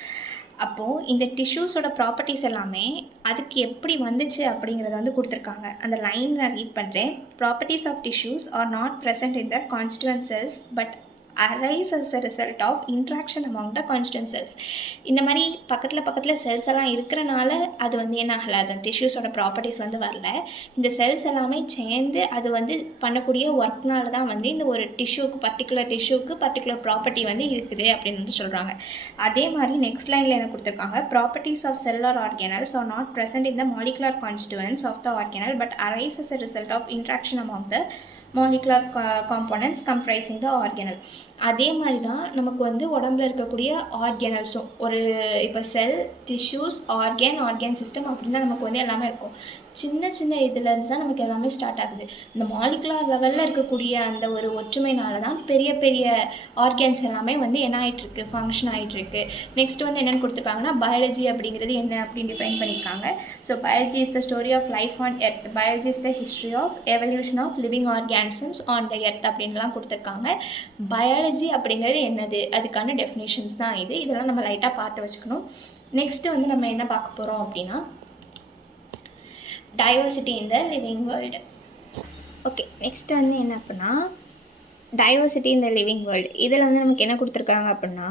அப்போது இந்த டிஷ்யூஸோட ப்ராப்பர்ட்டிஸ் எல்லாமே அதுக்கு எப்படி வந்துச்சு அப்படிங்கிறத வந்து கொடுத்துருக்காங்க. அந்த லைன் நான் ரீட் பண்ணுறேன். Properties of tissues are not present in the constituent cells but arise as a result of interaction among the constituent cells. இந்த மாதிரி பக்கத்தில் செல்ஸ் எல்லாம் இருக்கிறனால அது வந்து என்ன ஆகலை, அது டிஷ்யூஸோட ப்ராப்பர்ட்டிஸ் வந்து வரல. இந்த செல்ஸ் எல்லாமே சேர்ந்து அது வந்து பண்ணக்கூடிய ஒர்க்னால தான் வந்து இந்த ஒரு பர்டிகுலர் ப்ராப்பர்ட்டி வந்து இருக்குது அப்படின்னு வந்து சொல்கிறாங்க. அதே மாதிரி நெக்ஸ்ட் லைனில் என்ன கொடுத்துருக்காங்க, properties of cellular organelles are not present in the molecular constituents of the organelle but arise as a result of interaction among the molecular components comprising the organelle. அதே மாதிரி தான் நமக்கு வந்து உடம்புல இருக்கக்கூடிய ஆர்கனல்ஸும் ஒரு இப்போ செல், டிஷ்யூஸ், ஆர்கன் சிஸ்டம் அப்படின்னு தான் நமக்கு வந்து எல்லாமே இருக்கும். சின்ன இதுலேருந்து தான் நமக்கு எல்லாமே ஸ்டார்ட் ஆகுது. இந்த மாலிகுலர் லெவலில் இருக்கக்கூடிய அந்த ஒரு ஒற்றுமைனால தான் பெரிய ஆர்கன்ஸ் எல்லாமே வந்து என்ன ஆகிட்டுருக்கு, ஃபங்க்ஷன் ஆகிட்டுருக்கு. நெக்ஸ்ட் வந்து என்னென்னு கொடுத்துருக்காங்கன்னா, பயாலஜி அப்படிங்கிறது என்ன அப்படின்னு டிஃபைன் பண்ணியிருக்காங்க. So biology is the story of life on earth. Biology is the history of evolution of living organisms on the earth அப்படின்லாம் கொடுத்துருக்காங்க. பயாலஜி அப்படிங்கிறது என்னது, அதுக்கான டெஃபினேஷன்ஸ் தான் இது. இதெல்லாம் நம்ம லைட்டாக பார்த்து வச்சுக்கணும். நெக்ஸ்ட்டு வந்து நம்ம என்ன பார்க்க போகிறோம் அப்படின்னா, diversity in the living world. Okay, next வந்து என்ன அப்படின்னா, diversity in the living world. இதில் வந்து நமக்கு என்ன கொடுத்துருக்காங்க அப்படின்னா,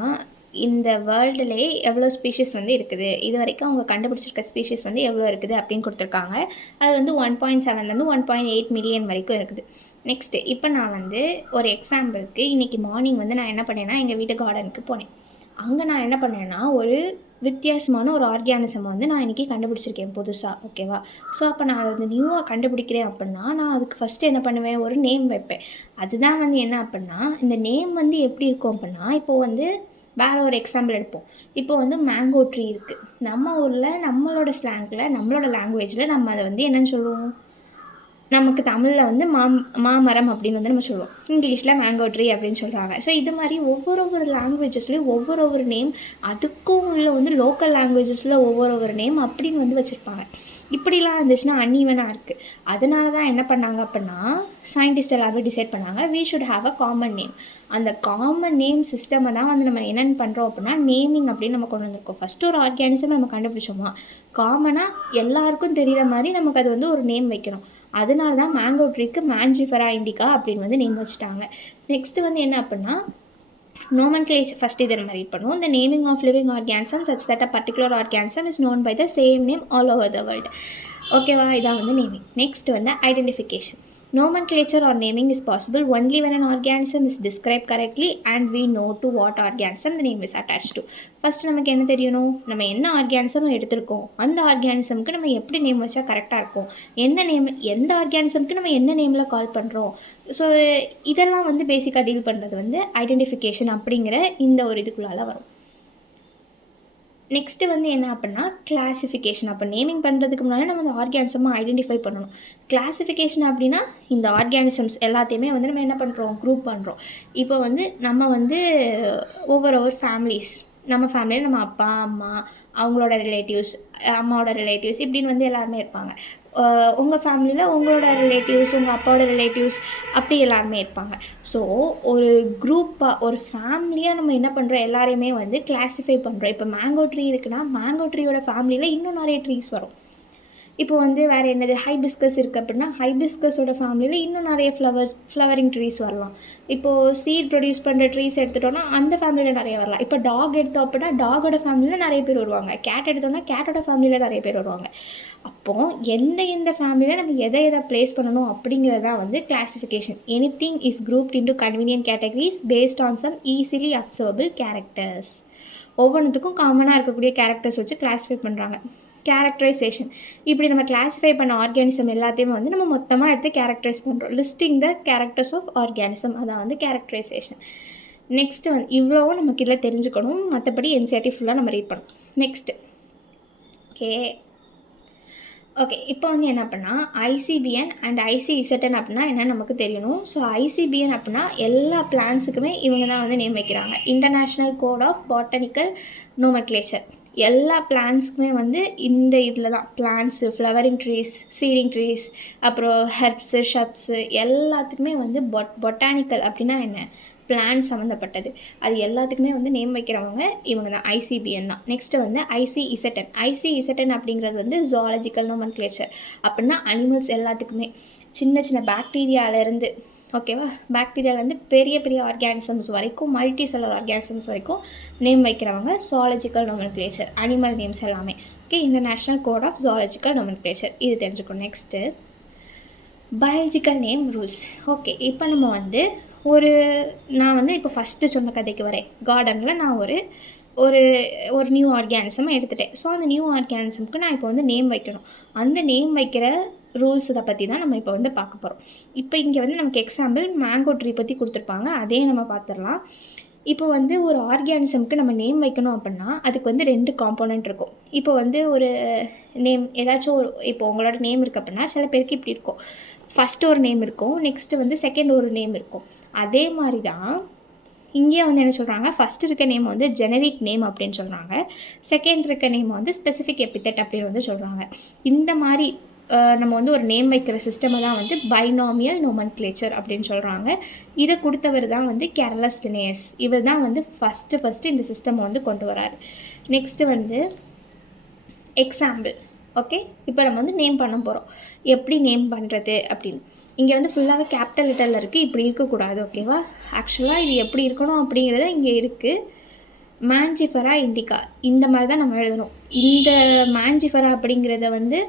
இந்த வேர்ல்டுலே எவ்வளோ ஸ்பீஷிஸ் வந்து இருக்குது, இது வரைக்கும் அவங்க கண்டுபிடிச்சிருக்க ஸ்பீஷிஸ் வந்து எவ்வளோ இருக்குது அப்படின்னு கொடுத்துருக்காங்க. அது வந்து 1.7லேருந்து 1.8 மில்லியன் வரைக்கும் இருக்குது. நெக்ஸ்ட்டு இப்போ நான் வந்து ஒரு எக்ஸாம்பிளுக்கு இன்றைக்கி மார்னிங் வந்து நான் என்ன பண்ணேன்னா, எங்கள் வீட்டு கார்டனுக்கு போனேன். அங்கே நான் என்ன பண்ணேன்னா, ஒரு வித்தியாசமான ஒரு ஆர்கானிசம் வந்து நான் இன்றைக்கி கண்டுபிடிச்சிருக்கேன் புதுசாக. ஓகேவா? ஸோ அப்போ நான் அதை வந்து நியூவாக கண்டுபிடிக்கிறேன் அப்படின்னா நான் அதுக்கு ஃபஸ்ட்டு என்ன பண்ணுவேன், ஒரு நேம் வைப்பேன். அதுதான் வந்து என்ன அப்படின்னா, இந்த நேம் வந்து எப்படி இருக்கும் அப்படின்னா, இப்போது வந்து வேறு ஒரு எக்ஸாம்பிள் எடுப்போம். இப்போ வந்து மேங்கோ ட்ரீ இருக்குது. நம்ம ஊரில் நம்மளோட ஸ்லாங்கில் நம்மளோட லாங்குவேஜில் நம்ம அதை வந்து என்னென்னு சொல்லுவோம், நமக்கு தமிழில் வந்து மாமரம் அப்படின்னு வந்து நம்ம சொல்லுவோம். இங்கிலீஷில் மேங்கோ ட்ரீ அப்படின்னு சொல்கிறாங்க. ஸோ இது மாதிரி ஒவ்வொரு லாங்குவேஜஸ்லேயும் ஒவ்வொரு நேம், அதுக்கும் உள்ள வந்து லோக்கல் லாங்குவேஜஸில் ஒவ்வொரு நேம் அப்படின்னு வந்து வச்சுருப்பாங்க. இப்படிலாம் இருந்துச்சுன்னா அன்ஈவனாக இருக்குது. அதனால தான் என்ன பண்ணாங்க அப்படின்னா, சயின்டிஸ்ட் எல்லாருமே டிசைட் பண்ணாங்க, we should have a common name. அந்த காமன் நேம் சிஸ்டமை தான் வந்து நம்ம என்னென்னு பண்ணுறோம் அப்படின்னா, நேமிங் அப்படின்னு நம்ம கொண்டு வந்திருக்கோம். ஃபஸ்ட்டு ஒரு ஆர்கானிசம் நம்ம கண்டுபிடிச்சோமா, காமனாக எல்லாருக்கும் தெரிகிற மாதிரி நமக்கு அது வந்து ஒரு நேம் வைக்கணும். அதனால தான் மேங்கோ ட்ரீக்கு மேஞ்சிஃபெரா இண்டிகா அப்படின்னு வந்து நேம் வச்சுட்டாங்க. நெக்ஸ்ட்டு வந்து என்ன அப்படின்னா, nomenclature first இதை நம்ம ரீட் பண்ணுவோம். The naming of living organisms such that a particular organism is known by the same name all over the world. ஓகேவா, இதான் வந்து நேமிங். நெக்ஸ்ட் வந்து identification. Nomenclature or naming is possible only when an organism is described correctly and we know to what organism the name is attached to. First நமக்கு என்ன தெரியணும், நம்ம என்ன organism எடுத்திருக்கோம், அந்த ஆர்கானிசமுக்கு நம்ம எப்படி நேம் வச்சா கரெக்டாக இருக்கும், என்ன நேம், எந்த ஆர்கானிசமுக்கு நம்ம என்ன நேமில் கால் பண்ணுறோம். ஸோ இதெல்லாம் வந்து பேசிக்காக டீல் பண்ணுறது வந்து ஐடென்டிஃபிகேஷன் அப்படிங்கிற இந்த ஒரு இதுக்குள்ளால் வரும். நெக்ஸ்ட்டு வந்து என்ன அப்படின்னா கிளாஸிஃபிகேஷன். அப்போ நேமிங் பண்ணுறதுக்கு முன்னாடி நம்ம அந்த ஆர்கானிசமாக ஐடென்டிஃபை பண்ணணும். கிளாஸிஃபிகேஷன் அப்படின்னா இந்த ஆர்கானிசம்ஸ் எல்லாத்தையுமே வந்து நம்ம என்ன பண்ணுறோம், குரூப் பண்ணுறோம். இப்போ வந்து நம்ம வந்து ஒவ்வொரு ஃபேமிலிஸ், நம்ம ஃபேமிலியில் நம்ம அப்பா அம்மா அவங்களோட ரிலேட்டிவ்ஸ், அம்மாவோட ரிலேட்டிவ்ஸ் இப்படின்னு வந்து எல்லாருமே இருப்பாங்க. உங்கள் ஃபேமிலியில் உங்களோட ரிலேட்டிவ்ஸ், உங்கள் அப்பாவோட ரிலேட்டிவ்ஸ் அப்படி எல்லாருமே இருப்பாங்க. ஸோ ஒரு குரூப்பாக ஒரு ஃபேமிலியாக நம்ம என்ன பண்ணுறோம், எல்லாரையுமே வந்து கிளாஸிஃபை பண்ணுறோம். இப்போ மேங்கோ ட்ரீ இருக்குன்னா மேங்கோ ட்ரீயோட ஃபேமிலியில் இன்னும் நிறைய ட்ரீஸ் வரும். இப்போ வந்து வேறு என்னது, ஹைபிஸ்கஸ் இருக்குது அப்படின்னா ஹைபிஸ்கஸோட ஃபேமிலியில் இன்னும் நிறைய ஃப்ளவரிங் ட்ரீஸ் வரலாம். இப்போது சீட் ப்ரொடியூஸ் பண்ணுற ட்ரீஸ் எடுத்துட்டோன்னா அந்த ஃபேமிலியில் நிறைய வரலாம். இப்போ டாக் எடுத்தோம் அப்படின்னா டாகோட ஃபேமிலியில் நிறைய பேர் வருவாங்க. கேட் எடுத்தோன்னா கேட்டோட ஃபேமிலியில் நிறைய பேர் வருவாங்க. அப்போது எந்த ஃபேமிலியில் நம்ம எதை ப்ளேஸ் பண்ணணும் அப்படிங்கிறதா வந்து classification. Anything is grouped into convenient categories based on some easily observable characters. ஒவ்வொன்றுத்துக்கும் காமனாக இருக்கக்கூடிய கேரக்டர்ஸ் வச்சு கிளாஸிஃபை பண்ணுறாங்க. கேரக்டரைசேஷன். இப்படி நம்ம கிளாஸிஃபை பண்ண ஆர்கானிசம் எல்லாத்தையுமே வந்து நம்ம மொத்தமாக எடுத்து கேரக்டரைஸ் பண்ணுறோம். Listing the characters of organism, அதான் வந்து கேரக்டரைசேஷன். நெக்ஸ்ட்டு வந்து இவ்வளோவும் நமக்கு இல்லை தெரிஞ்சுக்கணும். மற்றபடி என்சிஆர்டி ஃபுல்லாக நம்ம ரீட் பண்ணணும். நெக்ஸ்ட்டு ஓகே இப்போ வந்து என்ன அப்படின்னா ஐசிபிஎன் அண்ட் ஐசிஇசட்என் அப்படின்னா என்ன நமக்கு தெரியணும். ஸோ ஐசிபிஎன் அப்படின்னா எல்லா பிளான்ஸுக்குமே இவங்க தான் வந்து நேம் வைக்கிறாங்க. International code of botanical nomenclature. எல்லா பிளான்ஸுக்குமே வந்து இந்த இதில் தான் plants, flowering trees, seeding trees, அப்புறம் ஹெர்ப்ஸு, ஷப்ஸு எல்லாத்துக்குமே வந்து பொட்டானிக்கல் அப்படின்னா என்ன, பிளான் சம்மந்தப்பட்டது. அது எல்லாத்துக்குமே வந்து நேம் வைக்கிறவங்க இவங்க தான், ஐசிபிஎன் தான். நெக்ஸ்ட்டு வந்து ஐசிஇசட்என். ஐசிஇசட்என் அப்படிங்கிறது வந்து ஜுவாலஜிக்கல் நோமென்க்ளேச்சர். அப்படின்னா அனிமல்ஸ் எல்லாத்துக்குமே, சின்ன சின்ன பாக்டீரியாவிலேருந்து, ஓகேவா, பாக்டீரியாவிலேருந்து பெரிய பெரிய ஆர்கானிசம்ஸ் வரைக்கும், மல்டி செல்லர் ஆர்கானிசம்ஸ் வரைக்கும் நேம் வைக்கிறவங்க ஜுவாலஜிக்கல் நோமென்க்ளேச்சர். அனிமல் நேம்ஸ் எல்லாமே. Okay, international code of zoological nomenclature இது தெரிஞ்சுக்கணும். Next biological name rules. Okay, இப்போ நம்ம வந்து நான் வந்து இப்போ ஃபஸ்ட்டு சொன்ன கதைக்கு வரேன். கார்டனில் நான் ஒரு நியூ ஆர்கானிசம் எடுத்துட்டேன். ஸோ அந்த நியூ ஆர்கானிசமுக்கு நான் இப்போ வந்து நேம் வைக்கணும். அந்த நேம் வைக்கிற ரூல்ஸ் இதை பற்றி தான் நம்ம இப்போ வந்து பார்க்க போகிறோம். இப்போ இங்கே வந்து நமக்கு எக்ஸாம்பிள் மேங்கோ ட்ரீ பற்றி கொடுத்துருப்பாங்க, அதே நம்ம பார்த்துடலாம். இப்போ வந்து ஒரு ஆர்கானிசமுக்கு நம்ம நேம் வைக்கணும் அப்படின்னா அதுக்கு வந்து 2 காம்போனண்ட் இருக்கும். இப்போ வந்து ஒரு நேம் ஏதாச்சும் இப்போ உங்களோட நேம் இருக்குது அப்படின்னா சில பேருக்கு இப்படி இருக்கும். ஃபஸ்ட்டு ஒரு நேம் இருக்கும், நெக்ஸ்ட்டு வந்து செகண்ட் ஒரு நேம் இருக்கும். அதே மாதிரி தான் இங்கே வந்து என்ன சொல்கிறாங்க, ஃபஸ்ட் இருக்க நேம் வந்து ஜெனரிக் நேம் அப்படின்னு சொல்கிறாங்க, செகண்ட் இருக்க நேம் வந்து ஸ்பெசிஃபிக் எபித்தட் அப்படின்னு வந்து சொல்கிறாங்க. இந்த மாதிரி நம்ம வந்து ஒரு நேம் வைக்கிற சிஸ்டமை தான் வந்து பைனாமியல் நோமென்க்ளேச்சர் அப்படின்னு சொல்கிறாங்க. இதை கொடுத்தவர் தான் வந்து கேரளஸ் லினேயஸ். இவர் தான் வந்து ஃபஸ்ட்டு இந்த சிஸ்டம் வந்து கொண்டு வராரு. நெக்ஸ்ட்டு வந்து எக்ஸாம்பிள். ஓகே, இப்போ நம்ம வந்து நேம் பண்ண போகிறோம். எப்படி நேம் பண்ணுறது அப்படின்னு இங்கே வந்து ஃபுல்லாகவே கேபிட்டல் லெட்டரில் இருக்குது. இப்படி இருக்கக்கூடாது, ஓகேவா. ஆக்சுவலாக இது எப்படி இருக்கணும் அப்படிங்கிறத இங்கே இருக்குது. மாஞ்சிஃபரா இண்டிகா இந்த மாதிரி தான் நம்ம எழுதணும். இந்த மாஞ்சிஃபரா அப்படிங்கிறத வந்து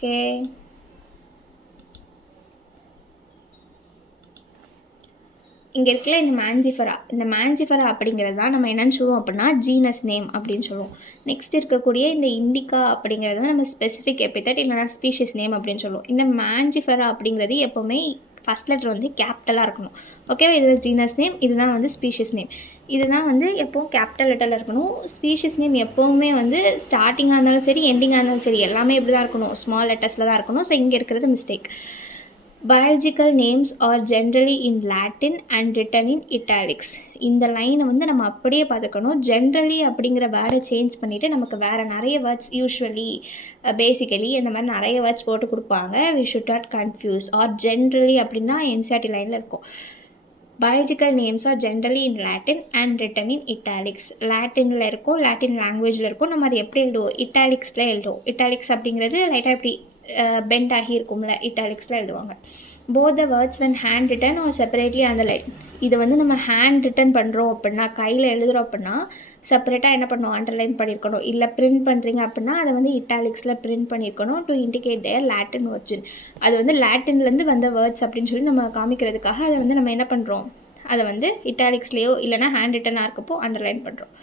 ஓகே இங்கே இருக்கல இந்த மாஞ்சிஃபரா அப்படிங்கிறது தான் நம்ம என்னென்னு சொல்லுவோம் அப்படின்னா ஜீனஸ் நேம் அப்படின்னு சொல்லுவோம். நெக்ஸ்ட் இருக்கக்கூடிய இந்த இண்டிகா அப்படிங்கிறது நம்ம ஸ்பெசிஃபிக் எபித்தட் இல்லைனா ஸ்பீஷிஸ் நேம் அப்படின்னு சொல்லுவோம். இந்த மாஞ்சிஃபரா அப்படிங்கிறது எப்போவுமே ஃபஸ்ட் லெட்டர் வந்து கேபிட்டலாக இருக்கணும், ஓகேவா. இது ஜீனஸ் நேம், இதுதான் வந்து ஸ்பீஷிஸ் நேம். இதுதான் வந்து எப்போவும் கேபிட்டல் லெட்டரில் இருக்கணும். ஸ்பீஷிஸ் நேம் எப்போவுமே வந்து ஸ்டார்டிங்காக இருந்தாலும் சரி எண்டிங்காக இருந்தாலும் சரி எல்லாமே இப்படி தான் இருக்கணும், ஸ்மால் லெட்டர்ஸில் தான் இருக்கணும். ஸோ இங்கே இருக்கிறது mistake. Biological names are generally in Latin and written in italics. இந்த லைனை வந்து நம்ம அப்படியே பார்த்துக்கணும். ஜென்ரலி அப்படிங்கிற வேர்டை சேஞ்ச் பண்ணிவிட்டு நமக்கு வேறு நிறைய வேர்ட்ஸ் யூஸ்வலி பேசிக்கலி இந்த மாதிரி நிறைய வேர்ட்ஸ் போட்டு கொடுப்பாங்க. we should not confuse. or generally அப்படின்னா என்சிஆர்டி லைனில் இருக்கும். Biological names are generally in Latin and written in italics. லாட்டினில் இருக்கும், லாட்டின் லாங்குவேஜில் இருக்கும். நம்ம அது எப்படி எழுதுவோம், இட்டாலிக்ஸில் எழுதுவோம். இட்டாலிக்ஸ் அப்படிங்கிறது லைட்டாக இப்படி பெண்ட் ஆகி இருக்கும்ல, இட்டாலிக்ஸில் எழுதுவாங்க. Both the words when hand written or separately underlined. இதை வந்து நம்ம ஹேண்ட் ரிட்டன் பண்ணுறோம் அப்படின்னா, கையில் எழுதுகிறோம் அப்படின்னா செப்பரேட்டாக என்ன பண்ணணும், அண்டர்லைன் பண்ணியிருக்கணும். இல்லை பிரிண்ட் பண்ணுறீங்க அப்படின்னா அதை வந்து இட்டாலிக்ஸில் பிரிண்ட் பண்ணியிருக்கணும் to indicate their Latin origin. அது வந்து லாட்டின்லேருந்து வந்த வேர்ட்ஸ் அப்படின்னு சொல்லி நம்ம காமிக்கிறதுக்காக அதை வந்து நம்ம என்ன பண்ணுறோம், அதை வந்து இட்டாலிக்ஸ்லேயோ இல்லைனா ஹேண்ட் ரிட்டனாக இருக்கப்போ அண்டர்லைன் பண்ணுறோம்.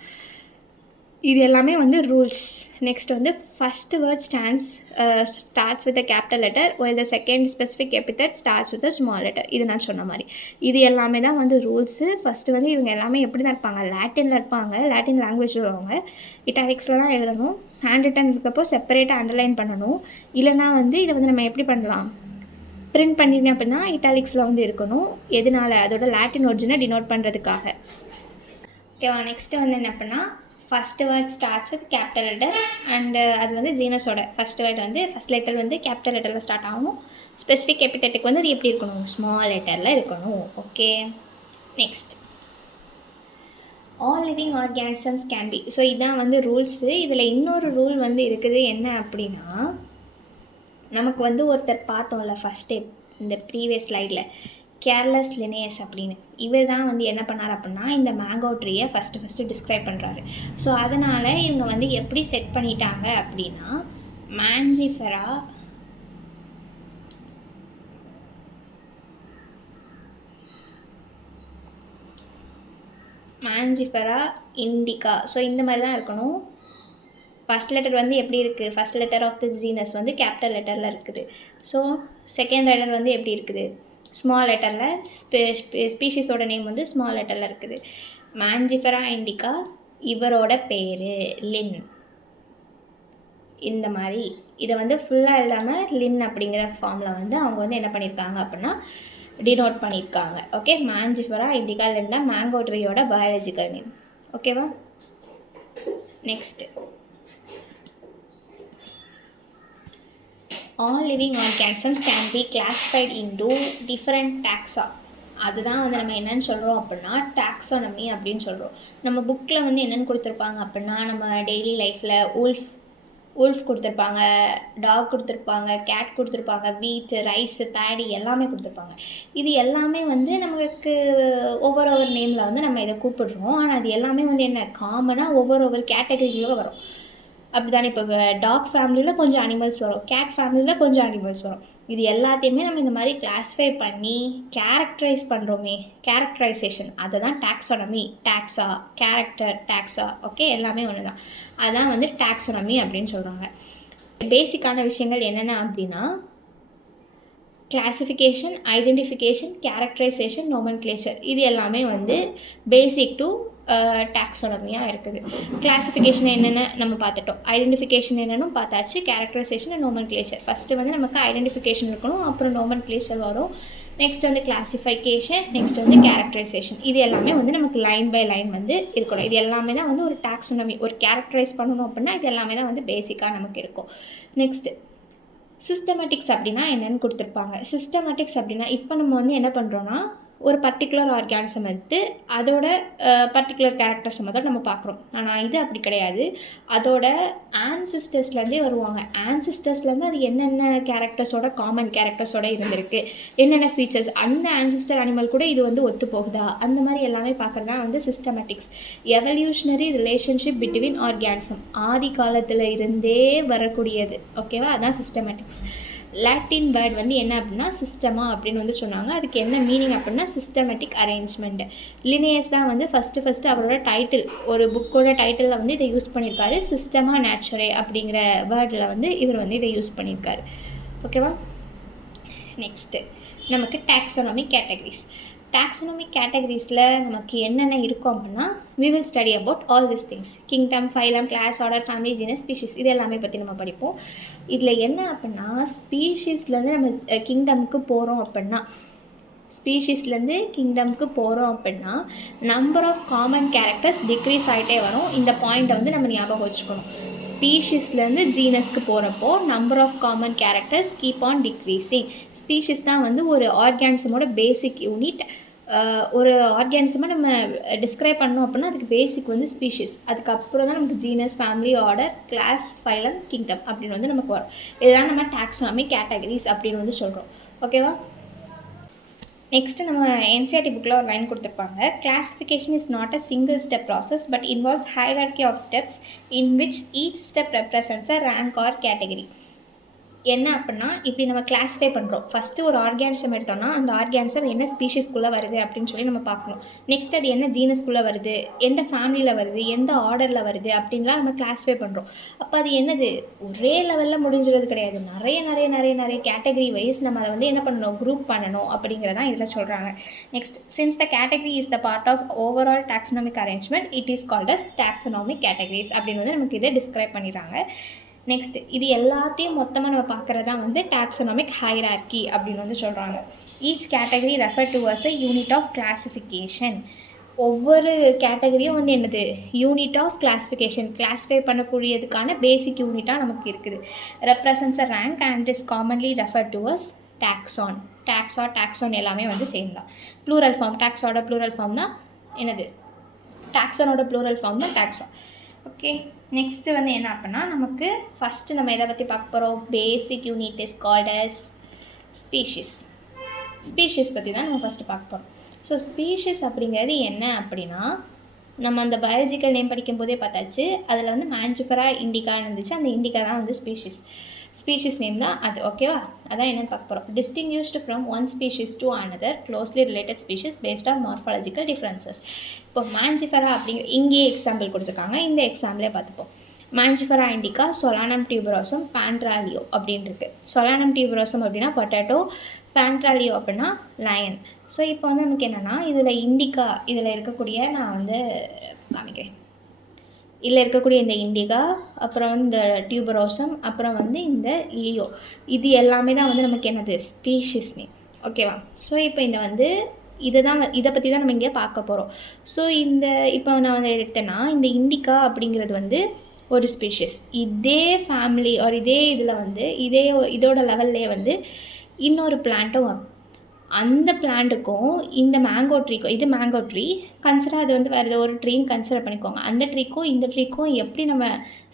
இது எல்லாமே வந்து ரூல்ஸ். நெக்ஸ்ட் வந்து first word starts with a capital letter while the second specific epithet starts with a small letter. இது நான் சொன்ன மாதிரி இது எல்லாமே தான் வந்து ரூல்ஸு. ஃபஸ்ட்டு வந்து இவங்க எல்லாமே எப்படி தான் இருப்பாங்க, லாட்டினில் இருப்பாங்க, லாட்டின் லாங்குவேஜ் உள்ளவங்க. இட்டாலிக்ஸில் தான் எழுதணும். ஹேண்ட் ரிட்டன் இருக்கப்போ செப்பரேட்டாக அண்டர்லைன் பண்ணணும். இல்லைனா வந்து இதை வந்து நம்ம எப்படி பண்ணலாம், பிரிண்ட் பண்ணிங்க அப்படின்னா இட்டாலிக்ஸில் வந்து இருக்கணும். எதனால, அதோட லாட்டின் ஒரிஜினை டினோட் பண்ணுறதுக்காக. ஓகேவா. நெக்ஸ்ட்டு வந்து என்ன பண்ணால் first word starts with capital letter and அது வந்து ஜீனஸோட ஃபஸ்ட் வேர்ட் வந்து ஃபஸ்ட் லெட்டர் வந்து கேபிட்டல் லெட்டரில் ஸ்டார்ட் ஆகணும். ஸ்பெசிஃபிக் எபித்தெட்டுக்கு வந்து அது எப்படி இருக்கணும், ஸ்மால் லெட்டரில் இருக்கணும். Okay. Next all living organisms can be. So இதுதான் வந்து ரூல்ஸு. இதில் இன்னொரு ரூல் வந்து இருக்குது. என்ன அப்படின்னா, நமக்கு வந்து ஒருத்தர் பார்த்தோம்ல ஃபஸ்ட்டே இந்த ப்ரீவியஸ் ஸ்லைடில், கேர்லஸ் லினேயஸ் அப்படின்னு. இவர் தான் வந்து என்ன பண்ணார் அப்படின்னா இந்த மேங்கோ ட்ரீயை ஃபஸ்ட்டு டிஸ்கிரைப் பண்ணுறாரு. ஸோ அதனால் இவங்க வந்து எப்படி செட் பண்ணிட்டாங்க அப்படின்னா, மாஞ்சிஃபெரா இண்டிகா. ஸோ இந்த மாதிரி தான் இருக்கணும். ஃபஸ்ட் லெட்டர் வந்து எப்படி இருக்குது, first letter of the genus வந்து கேபிட்டல் லெட்டரில் இருக்குது. ஸோ செகண்ட் லெட்டர் வந்து எப்படி இருக்குது, ஸ்மால் லெட்டரில். ஸ்பீஷீஸோட நேம் வந்து ஸ்மால் லெட்டரில் இருக்குது. மாஞ்சிஃபெரா இண்டிகா, இவரோட பேர் லின். இந்த மாதிரி இதை வந்து ஃபுல்லாக இல்லாமல் லின் அப்படிங்கிற ஃபார்மில் வந்து அவங்க வந்து என்ன பண்ணியிருக்காங்க அப்படின்னா டினோட் பண்ணியிருக்காங்க. Okay. Mangifera indica Linn mango ட்ரீயோட பயாலஜிக்கல் நேம். ஓகேவா. Next all living organisms can be classified into different taxa. அதுதான் வந்து நம்ம என்னென்னு சொல்கிறோம் அப்படின்னா டாக்ஸானமி அப்படின்னு சொல்கிறோம். நம்ம புக்கில் வந்து என்னென்னு கொடுத்துருப்பாங்க அப்படின்னா, நம்ம டெய்லி லைஃப்பில் உல்ஃப் கொடுத்துருப்பாங்க, டாக் கொடுத்துருப்பாங்க, கேட் கொடுத்துருப்பாங்க, வீட்டு ரைஸு பேடி எல்லாமே கொடுத்துருப்பாங்க. இது எல்லாமே வந்து நமக்கு ஒவ்வொரு நேமில் வந்து நம்ம இதை கூப்பிடுறோம். ஆனால் அது எல்லாமே வந்து என்ன காமனாக ஒவ்வொரு கேட்டகரியில் வரும். அப்படி தானே. இப்போ டாக் ஃபேமிலியில் கொஞ்சம் அனிமல்ஸ் வரும், கேட் ஃபேமிலியில் கொஞ்சம் அனிமல்ஸ் வரும். இது எல்லாத்தையுமே நம்ம இந்த மாதிரி கிளாஸிஃபை பண்ணி கேரக்டரைஸ் பண்ணுறோமே, கேரக்டரைசேஷன், அதை தான் டாக்ஸானமி. டாக்ஸா, கேரக்டர், டாக்ஸா, ஓகே, எல்லாமே ஒன்று தான். அதுதான் வந்து டாக்ஸானமி அப்படின்னு சொல்கிறாங்க. பேசிக்கான விஷயங்கள் என்னென்ன அப்படின்னா கிளாஸிஃபிகேஷன், ஐடென்டிஃபிகேஷன், கேரக்டரைசேஷன், நோமன்க்ளேச்சர். இது எல்லாமே வந்து பேசிக் டு டாக்ஸானமியாக இருக்குது. கிளாஸிஃபிகேஷன் என்னென்ன நம்ம பார்த்துட்டோம், ஐடென்டிஃபிகேஷன் என்னென்னு பார்த்தாச்சு, கேரக்டரைசேஷன் அண்ட் நோமன்க்ளேச்சர். ஃபஸ்ட்டு வந்து நமக்கு ஐடென்டிஃபிகேஷன் இருக்கணும், அப்புறம் நோமன்க்ளேச்சர் வரும். நெக்ஸ்ட் வந்து கிளாஸிஃபிகேஷன், நெக்ஸ்ட் வந்து கேரக்டரைசேஷன். இது எல்லாமே வந்து நமக்கு லைன் பை லைன் வந்து இருக்கணும். இது எல்லாமே தான் வந்து ஒரு டாக்ஸானமி, ஒரு கேரக்டரைஸ் பண்ணணும் அப்படின்னா இது எல்லாமே தான் வந்து பேசிக்காக நமக்கு இருக்கும். நெக்ஸ்ட்டு சிஸ்டமேட்டிக்ஸ் அப்படின்னா என்னென்னு கொடுத்துருப்பாங்க. சிஸ்டமேட்டிக்ஸ் அப்படின்னா இப்போ நம்ம வந்து என்ன பண்ணுறோன்னா ஒரு பர்டிகுலர் ஆர்கானிசம் எடுத்து அதோட பர்டிகுலர் கேரக்டர்ஸை மட்டும் நம்ம பார்க்குறோம். ஆனால் இது அப்படி கிடையாது. அதோட ஆன்சிஸ்டர்ஸ்லேருந்தே வருவாங்க. ஆன்சிஸ்டர்ஸ்லேருந்து அது என்னென்ன கேரக்டர்ஸோட காமன் கேரக்டர்ஸோட இருந்திருக்கு, என்னென்ன ஃபீச்சர்ஸ், அந்த ஆன்சிஸ்டர் அனிமல் கூட இது வந்து ஒத்து போகுதா, அந்த மாதிரி எல்லாமே பார்க்குறது தான் வந்து systematics. Evolutionary relationship between organism, ஆதி காலத்தில் இருந்தே வரக்கூடியது. ஓகேவா, அதான் சிஸ்டமேட்டிக்ஸ். லாட்டின் வேர்ட் வந்து என்ன அப்படின்னா சிஸ்டமா அப்படின்னு வந்து சொன்னாங்க. அதுக்கு என்ன மீனிங் அப்படின்னா சிஸ்டமேட்டிக் அரேஞ்ச்மெண்ட். லினேயஸ் தான் வந்து ஃபஸ்ட்டு அவரோட டைட்டில், ஒரு புக்கோட டைட்டிலில் வந்து இதை யூஸ் பண்ணியிருக்காரு. சிஸ்டமா நேச்சுரே அப்படிங்கிற வேர்டில் வந்து இவர் வந்து இதை யூஸ் பண்ணியிருக்காரு. ஓகேவா. நெக்ஸ்ட்டு நமக்கு டாக்ஸானமி கேட்டகரிஸ். டாக்ஸானமி கேட்டகரிஸில் நமக்கு என்னென்ன இருக்கும் அப்படின்னா we will study about all these things. Kingdom, phylum, class, order, family, genus, species, இது எல்லாமே பற்றி நம்ம படிப்போம். இதில் என்ன அப்படின்னா ஸ்பீஷீஸ்லேருந்து நம்ம கிங்டமுக்கு போகிறோம் அப்படின்னா number of common characters decrease ஆகிட்டே வரும். இந்த பாயிண்ட்டை வந்து நம்ம ஞாபகம் வச்சுக்கணும். ஸ்பீஷீஸ்லேருந்து ஜீனஸ்க்கு போகிறப்போ number of common characters keep on decreasing. Species தான் வந்து ஒரு ஆர்கானிசமோட பேசிக் யூனிட். ஒரு ஆர்கானிசமாக நம்ம டிஸ்கிரைப் பண்ணோம் அப்படின்னா அதுக்கு பேசிக் வந்து ஸ்பீஷீஸ். அதுக்கப்புறம் தான் நமக்கு genus, family, order, class, phylum, kingdom அப்படின்னு வந்து நமக்கு வரும். இதெல்லாம் நம்ம டாக்ஸானமி கேட்டகரிஸ் அப்படின்னு வந்து சொல்கிறோம். ஓகேவா. நெக்ஸ்ட்டு நம்ம என்சிஆர்டி புக்கில் ஒரு லைன் கொடுத்துருப்பாங்க. Classification is not a single step process but involves hierarchy of steps in which each step represents a rank or category. என்ன அப்படின்னா, இப்படி நம்ம கிளாஸிஃபை பண்ணுறோம். ஃபஸ்ட்டு ஒரு ஆர்கானிசம் எடுத்தோம்னா அந்த ஆர்கானிசம் என்ன ஸ்பீஷிஸ்குள்ளே வருது அப்படின்னு சொல்லி நம்ம பார்க்கணும். நெக்ஸ்ட் அது என்ன ஜீனஸ்குள்ளே வருது, எந்த ஃபேமிலியில் வருது, எந்த ஆர்டரில் வருது அப்படின்லாம் நம்ம கிளாஸிஃபை பண்ணுறோம். அப்போ அது என்னது, ஒரே லெவலில் முடிஞ்சிறது கிடையாது. நிறைய கேட்டகரி வைஸ் நம்ம அதை வந்து என்ன பண்ணணும், குரூப் பண்ணணும் அப்படிங்கிறதான் இதில் சொல்கிறாங்க. Next, since the category is the part of overall taxonomic arrangement it is called as taxonomic categories அப்படின்னு வந்து நமக்கு இதை டிஸ்கிரைப் பண்ணிடுறாங்க. நெக்ஸ்ட், இது எல்லாத்தையும் மொத்தமாக நம்ம பார்க்குறது தான் வந்து டாக்ஸனாமிக் ஹைரார்கி அப்படின்னு வந்து சொல்கிறாங்க. Each category refer to as a unit of classification. ஒவ்வொரு கேட்டகரியும் வந்து என்னது, யூனிட் ஆஃப் கிளாஸிஃபிகேஷன், கிளாஸிஃபை பண்ணக்கூடியதுக்கான பேசிக் யூனிட்டாக நமக்கு இருக்குது. Represents a rank and is commonly refer to as taxon. Taxon எல்லாமே வந்து சேம் தான். ப்ளூரல் ஃபார்ம், டாக்ஸோட ப்ளூரல் ஃபார்ம் தான் என்னது, டாக்ஸானோட ப்ளூரல் ஃபார்ம் தான் டாக்ஸா. ஓகே, நெக்ஸ்ட்டு வந்து என்ன அப்படின்னா, நமக்கு ஃபஸ்ட்டு நம்ம எதை பற்றி பார்க்க போகிறோம், basic unit is called as species பற்றி தான் நம்ம ஃபஸ்ட்டு பார்க்க போகிறோம். ஸோ ஸ்பீஷிஸ் அப்படிங்கிறது என்ன அப்படின்னா, நம்ம அந்த பயாலஜிக்கல் நேம் படிக்கும்போதே பார்த்தாச்சு. அதில் வந்து மாஞ்சிஃபெரா இண்டிகான்னு இருந்துச்சு. அந்த இண்டிகா தான் வந்து ஸ்பீஷிஸ் நேம் தான் அது. ஓகேவா, அதான் என்னென்னு பார்க்க போகிறோம். Distinguished from one species to another closely related species based on morphological differences. இப்போ மாஞ்சிஃபெரா அப்படிங்கிற இங்கேயே எக்ஸாம்பிள் கொடுத்துருக்காங்க. இந்த எக்ஸாம்பிளே பார்த்துப்போம். மாஞ்சிஃபெரா இண்டிகா, சொலானம் டியூபரோசம், பான்ட்ராலியோ அப்படின்னு இருக்குது. சொலானம் டியூபரோசம் அப்படின்னா பொட்டேட்டோ, பான்ட்ராலியோ அப்படின்னா லயன். ஸோ இப்போ வந்து நமக்கு என்னென்னா, இதில் இண்டிகா, இதில் இருக்கக்கூடிய நான் வந்து காமிக்கிறேன். இதில் இருக்கக்கூடிய இந்த இண்டிகா, அப்புறம் இந்த டியூபரோசம், அப்புறம் வந்து இந்த லியோ, இது எல்லாமே தான் வந்து நமக்கு என்னது, ஸ்பீஷிஸ் நேம். ஓகேவா. ஸோ இப்போ இந்த வந்து இதை பற்றி தான் நம்ம இங்கே பார்க்க போகிறோம். ஸோ இப்போ நான் வந்து எடுத்தேன்னா, இந்த இண்டிகா அப்படிங்கிறது வந்து ஒரு ஸ்பீஷிஸ். இதே ஃபேமிலி ஒரு இதே இதில் வந்து இதோட லெவல்லே வந்து இன்னொரு பிளான்ட்டும் வரும். அந்த பிளான்ட்டுக்கும் இந்த மேங்கோ ட்ரீக்கும், இது மேங்கோ ட்ரீ கன்சிடர், அது வந்து வேறு ஏதோ ஒரு ட்ரீன்னு கன்சிடர் பண்ணிக்கோங்க. அந்த ட்ரீக்கும் இந்த ட்ரீக்கும் எப்படி நம்ம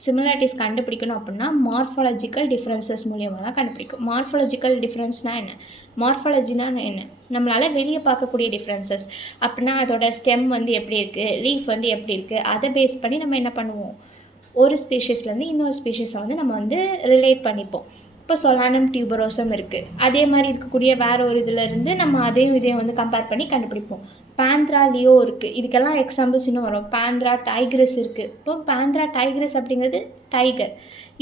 சிமிலாரிட்டிஸ் கண்டுபிடிக்கணும் அப்படின்னா, மார்ஃபாலஜிக்கல் டிஃப்ரென்சஸ் மூலியமாக தான் கண்டுபிடிக்கும். மார்ஃபாலஜிக்கல் டிஃப்ரென்ஸ்னால் என்ன, மார்ஃபாலஜினா என்ன, நம்மளால் வெளியே பார்க்கக்கூடிய டிஃப்ரென்சஸ் அப்படின்னா அதோட ஸ்டெம் வந்து எப்படி இருக்குது, லீஃப் வந்து எப்படி இருக்குது, அதை பேஸ் பண்ணி நம்ம என்ன பண்ணுவோம், ஒரு ஸ்பீஷீஸ்லேருந்து இன்னொரு ஸ்பீஷீஸை வந்து நம்ம வந்து ரிலேட் பண்ணிப்போம். இப்போ சொலானம் டியூபரோசம் இருக்குது, அதே மாதிரி இருக்கக்கூடிய வேறு ஒரு இதிலேருந்து நம்ம இதையும் வந்து கம்பேர் பண்ணி கண்டுபிடிப்போம். பாந்த்ரா லியோ இருக்குது, இதுக்கெல்லாம் எக்ஸாம்பிள்ஸ் இன்னும் வரும். பாந்த்ரா டைக்ரஸ் இருக்குது. இப்போ பாந்த்ரா டைக்ரஸ் அப்படிங்கிறது டைகர்,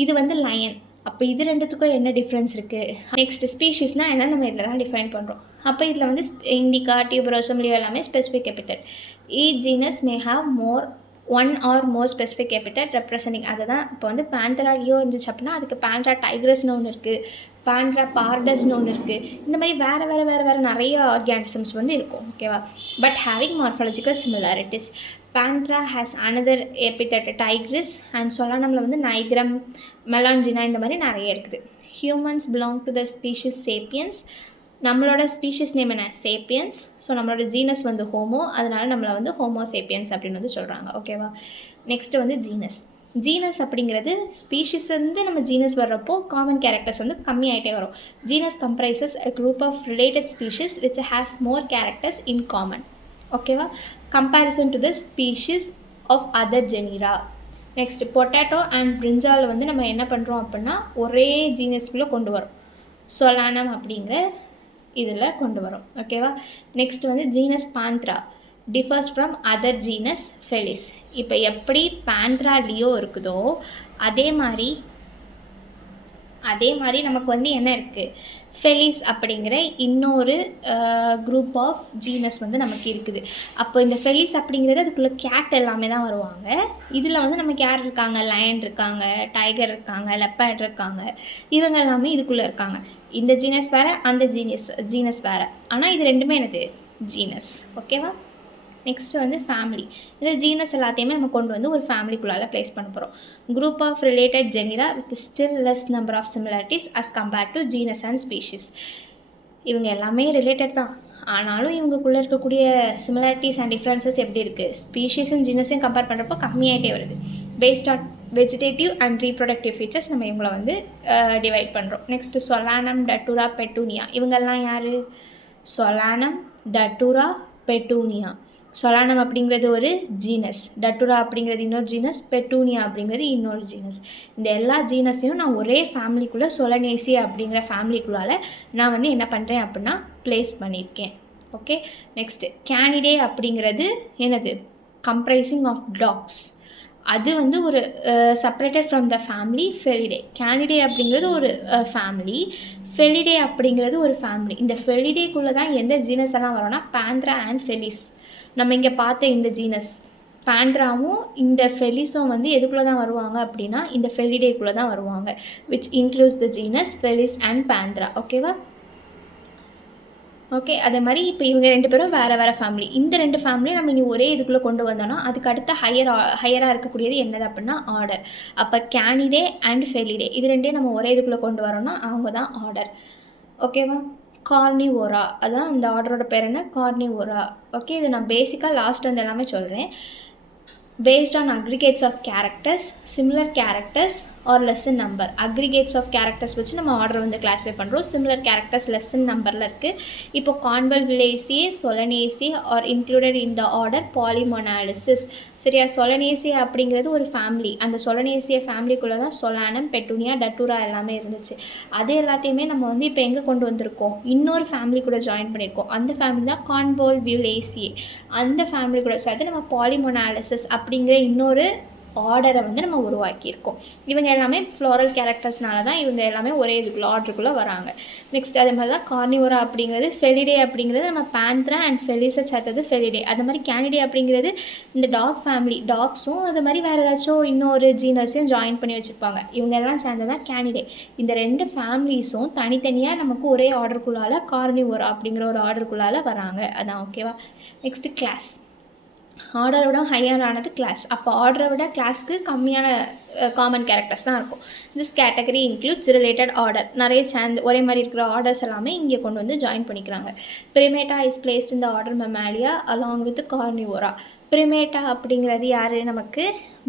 இது வந்து லயன். அப்போ இது ரெண்டுத்துக்கும் என்ன டிஃப்ரென்ஸ் இருக்குது. நெக்ஸ்ட், ஸ்பீஷீஸ்னால் என்ன நம்ம இதில் தான் டிஃபைன் பண்ணுறோம். அப்போ இதில் வந்து இண்டிகா, டியூபரோசம், லியோ எல்லாமே specific epithet. Each genus may have one or more specific epithet representing. அதை தான் இப்போ வந்து பாந்த்ரா லியோ இருந்துச்சு அப்படின்னா அதுக்கு பாந்த்ரா டைக்ரஸ்னு ஒன்று இருக்குது, பாந்த்ரா பார்டஸ்னு ஒன்று இருக்குது. இந்த மாதிரி வேறு நிறைய ஆர்கானிசம்ஸ் வந்து இருக்கும். ஓகேவா. But having morphological similarities. Panthera has another epithet tigris and சொலானமில் வந்து நைக்ரம், மெலான்ஜினா, இந்த மாதிரி நிறைய இருக்குது. Humans belong to the species sapiens. நம்மளோட ஸ்பீஷிஸ் நேம் என்ன, சேப்பியன்ஸ். ஸோ நம்மளோட ஜீனஸ் வந்து ஹோமோ, அதனால் நம்மளை வந்து ஹோமோ சேப்பியன்ஸ் அப்படின்னு வந்து சொல்கிறாங்க. ஓகேவா. நெக்ஸ்ட்டு வந்து ஜீனஸ் அப்படிங்கிறது ஸ்பீஷிஸ் வந்து நம்ம ஜீனஸ் வர்றப்போ காமன் கேரக்டர்ஸ் வந்து கம்மியாகிட்டே வரும். Genus comprises a group of related species which has more characters in common. ஓகேவா. Comparison to the species of other genera. Next, potato and brinjal வந்து நம்ம என்ன பண்ணுறோம் அப்படின்னா ஒரே ஜீனஸ்குள்ளே கொண்டு வரோம். சொலானம் அப்படிங்கிற இதில் கொண்டு வரும். ஓகேவா. நெக்ஸ்ட் வந்து genus Bandra differs from other genus Felix. இப்போ எப்படி பாந்த்ரா லியோ இருக்குதோ அதே மாதிரி நமக்கு வந்து என்ன இருக்குது, ஃபெலிஸ் அப்படிங்கிற இன்னொரு குரூப் ஆஃப் ஜீனஸ் வந்து நமக்கு இருக்குது. அப்போ இந்த ஃபெலிஸ் அப்படிங்கிறது அதுக்குள்ளே கேட் எல்லாமே தான் வருவாங்க. இதில் வந்து நமக்கு யார் இருக்காங்க, லயன் இருக்காங்க, டைகர் இருக்காங்க, லெப்பர்ட் இருக்காங்க, இவங்க எல்லாமே இதுக்குள்ளே இருக்காங்க. இந்த ஜீனஸ் வேறு, அந்த ஜீனஸ் வேறு, ஆனால் இது ரெண்டுமே என்னது, ஜீனஸ். ஓகேவா. நெக்ஸ்ட்டு வந்து ஃபேமிலி. இந்த ஜீனஸ் எல்லாத்தையுமே நம்ம கொண்டு வந்து ஒரு ஃபேமிலிக்குள்ளால் ப்ளேஸ் பண்ண போகிறோம். Group of related genera with still less number of similarities as compared to genus and species. இவங்க எல்லாமே ரிலேட்டட் தான், ஆனாலும் இவங்களுக்குள்ளே இருக்கக்கூடிய சிமிலாரிட்டிஸ் அண்ட் டிஃப்ரென்சஸ் எப்படி இருக்குது, ஸ்பீஷீஸும் ஜீனஸையும் கம்பேர் பண்ணுறப்போ கம்மியாகிட்டே வருது. Based on vegetative and reproductive features நம்ம இவங்களை வந்து டிவைட் பண்ணுறோம். நெக்ஸ்ட்டு சொலானம், டட்டுரா, பெட்டூனியா, இவங்கெல்லாம் யார், சொலானம், டட்டுரா, பெட்டூனியா. சொலானம் அப்படிங்கிறது ஒரு ஜீனஸ், டட்டுரா அப்படிங்கிறது இன்னொரு ஜீனஸ், பெட்டூனியா அப்படிங்கிறது இன்னொரு ஜீனஸ். இந்த எல்லா ஜீனஸையும் நான் ஒரே ஃபேமிலிக்குள்ளே சொலனேசி அப்படிங்கிற ஃபேமிலிக்குள்ளால் நான் வந்து என்ன பண்ணுறேன் அப்படின்னா ப்ளேஸ் பண்ணியிருக்கேன். ஓகே, நெக்ஸ்ட்டு கேனிடே அப்படிங்கிறது என்னது? Comprising of dogs. அது வந்து ஒரு separated from the family Felidae. Canidae அப்படிங்கிறது ஒரு ஃபேமிலி, ஃபெலிடே அப்படிங்கிறது ஒரு ஃபேமிலி. இந்த ஃபெலிடேக்குள்ளே தான் எந்த ஜீனஸ் எல்லாம் வரும்னா பேந்த்ரா அண்ட் ஃபெலிஸ். நம்ம இங்கே பார்த்த இந்த ஜீனஸ் பேந்த்ராவும் இந்த ஃபெலிஸும் வந்து எதுக்குள்ளே தான் வருவாங்க அப்படின்னா இந்த ஃபெலிடேக்குள்ளே தான் வருவாங்க, which includes the genus Felix and பேந்த்ரா. ஓகேவா? ஓகே, அதே மாதிரி இப்போ இவங்க 2 பேரும் வேறு வேறு ஃபேமிலி. இந்த 2 ஃபேமிலியும் நம்ம இனி ஒரே இதுக்குள்ளே கொண்டு வந்தோன்னா அதுக்கு அடுத்த ஹையராக இருக்கக்கூடியது என்னது அப்படின்னா ஆர்டர். அப்போ கேனிடே அண்ட் ஃபெலிடே இது 2 நம்ம ஒரே இதுக்குள்ளே கொண்டு வரோன்னா அவங்க தான் ஆர்டர். ஓகேவா? கார்னிவோரா, அதான் இந்த ஆர்டரோட பேர் என்ன? கார்னிவோரா. ஓகே, இது நான் பேசிக்காக லாஸ்ட் வந்து எல்லாமே சொல்கிறேன். based on aggregates of characters, similar characters or lesson number. aggregates of characters வச்சு நம்ம ஆர்டர் வந்து கிளாஸிஃபை பண்ணுறோம். similar characters lesson நம்பரில் இருக்குது. இப்போ Convolvulaceae Solanaceae are included in the order Polemoniales. சரியா? சொலனேசி அப்படிங்கிறது ஒரு ஃபேமிலி. அந்த சொலனேசிய ஃபேமிலிக்குள்ளே தான் சொலானம், பெட்டூனியா, டட்டுரா எல்லாமே இருந்துச்சு. அது எல்லாத்தையுமே நம்ம வந்து இப்போ எங்கே கொண்டு வந்திருக்கோம்? இன்னொரு ஃபேமிலி கூட ஜாயின் பண்ணியிருக்கோம். அந்த ஃபேமிலி தான் கான்வல்விலேசியே. அந்த ஃபேமிலி கூட சேர்த்து நம்ம பாலிமோனாலிசிஸ் அப்படிங்கிற இன்னொரு ஆர்டரை வந்து நம்ம உருவாக்கியிருக்கோம். இவங்க எல்லாமே ஃப்ளோரல் கேரக்டர்ஸ்னால தான் இவங்க எல்லாமே ஒரே இதுக்குள்ளே ஆர்டருக்குள்ளே வராங்க. நெக்ஸ்ட் அதே மாதிரி தான் கார்னிவோரா அப்படிங்கிறது, ஃபெலிடே அப்படிங்கிறது நம்ம பேந்த்ரா அண்ட் ஃபெலிஸை சேர்த்தது ஃபெலிடே. அது மாதிரி கேனிடே அப்படிங்கிறது இந்த டாக் ஃபேமிலி, டாக்ஸும் அது மாதிரி வேறு ஏதாச்சும் இன்னொரு ஜீனஸையும் ஜாயின் பண்ணி வச்சுருப்பாங்க. இவங்க எல்லாம் சேர்ந்தது தான் கேனிடே. இந்த 2 ஃபேமிலிஸும் தனித்தனியாக நமக்கு ஒரே ஆர்டருக்குள்ளால் கார்னிவோரா அப்படிங்கிற ஒரு ஆர்டருக்குள்ளால் வராங்க. அதான். ஓகேவா? Next class. ஆர்டரை விட ஹையரானது கிளாஸ். அப்போ ஆர்டரை விட கிளாஸ்க்கு கம்மியான காமன் கேரக்டர்ஸ் தான் இருக்கும். This category includes related order. நிறைய சேர்ந்து ஒரே மாதிரி இருக்கிற ஆர்டர்ஸ் எல்லாமே இங்கே கொண்டு வந்து ஜாயின் பண்ணிக்கிறாங்க. Primata is placed in the order Mammalia along with Carnivora. Primata அப்படிங்கிறது யார்? நமக்கு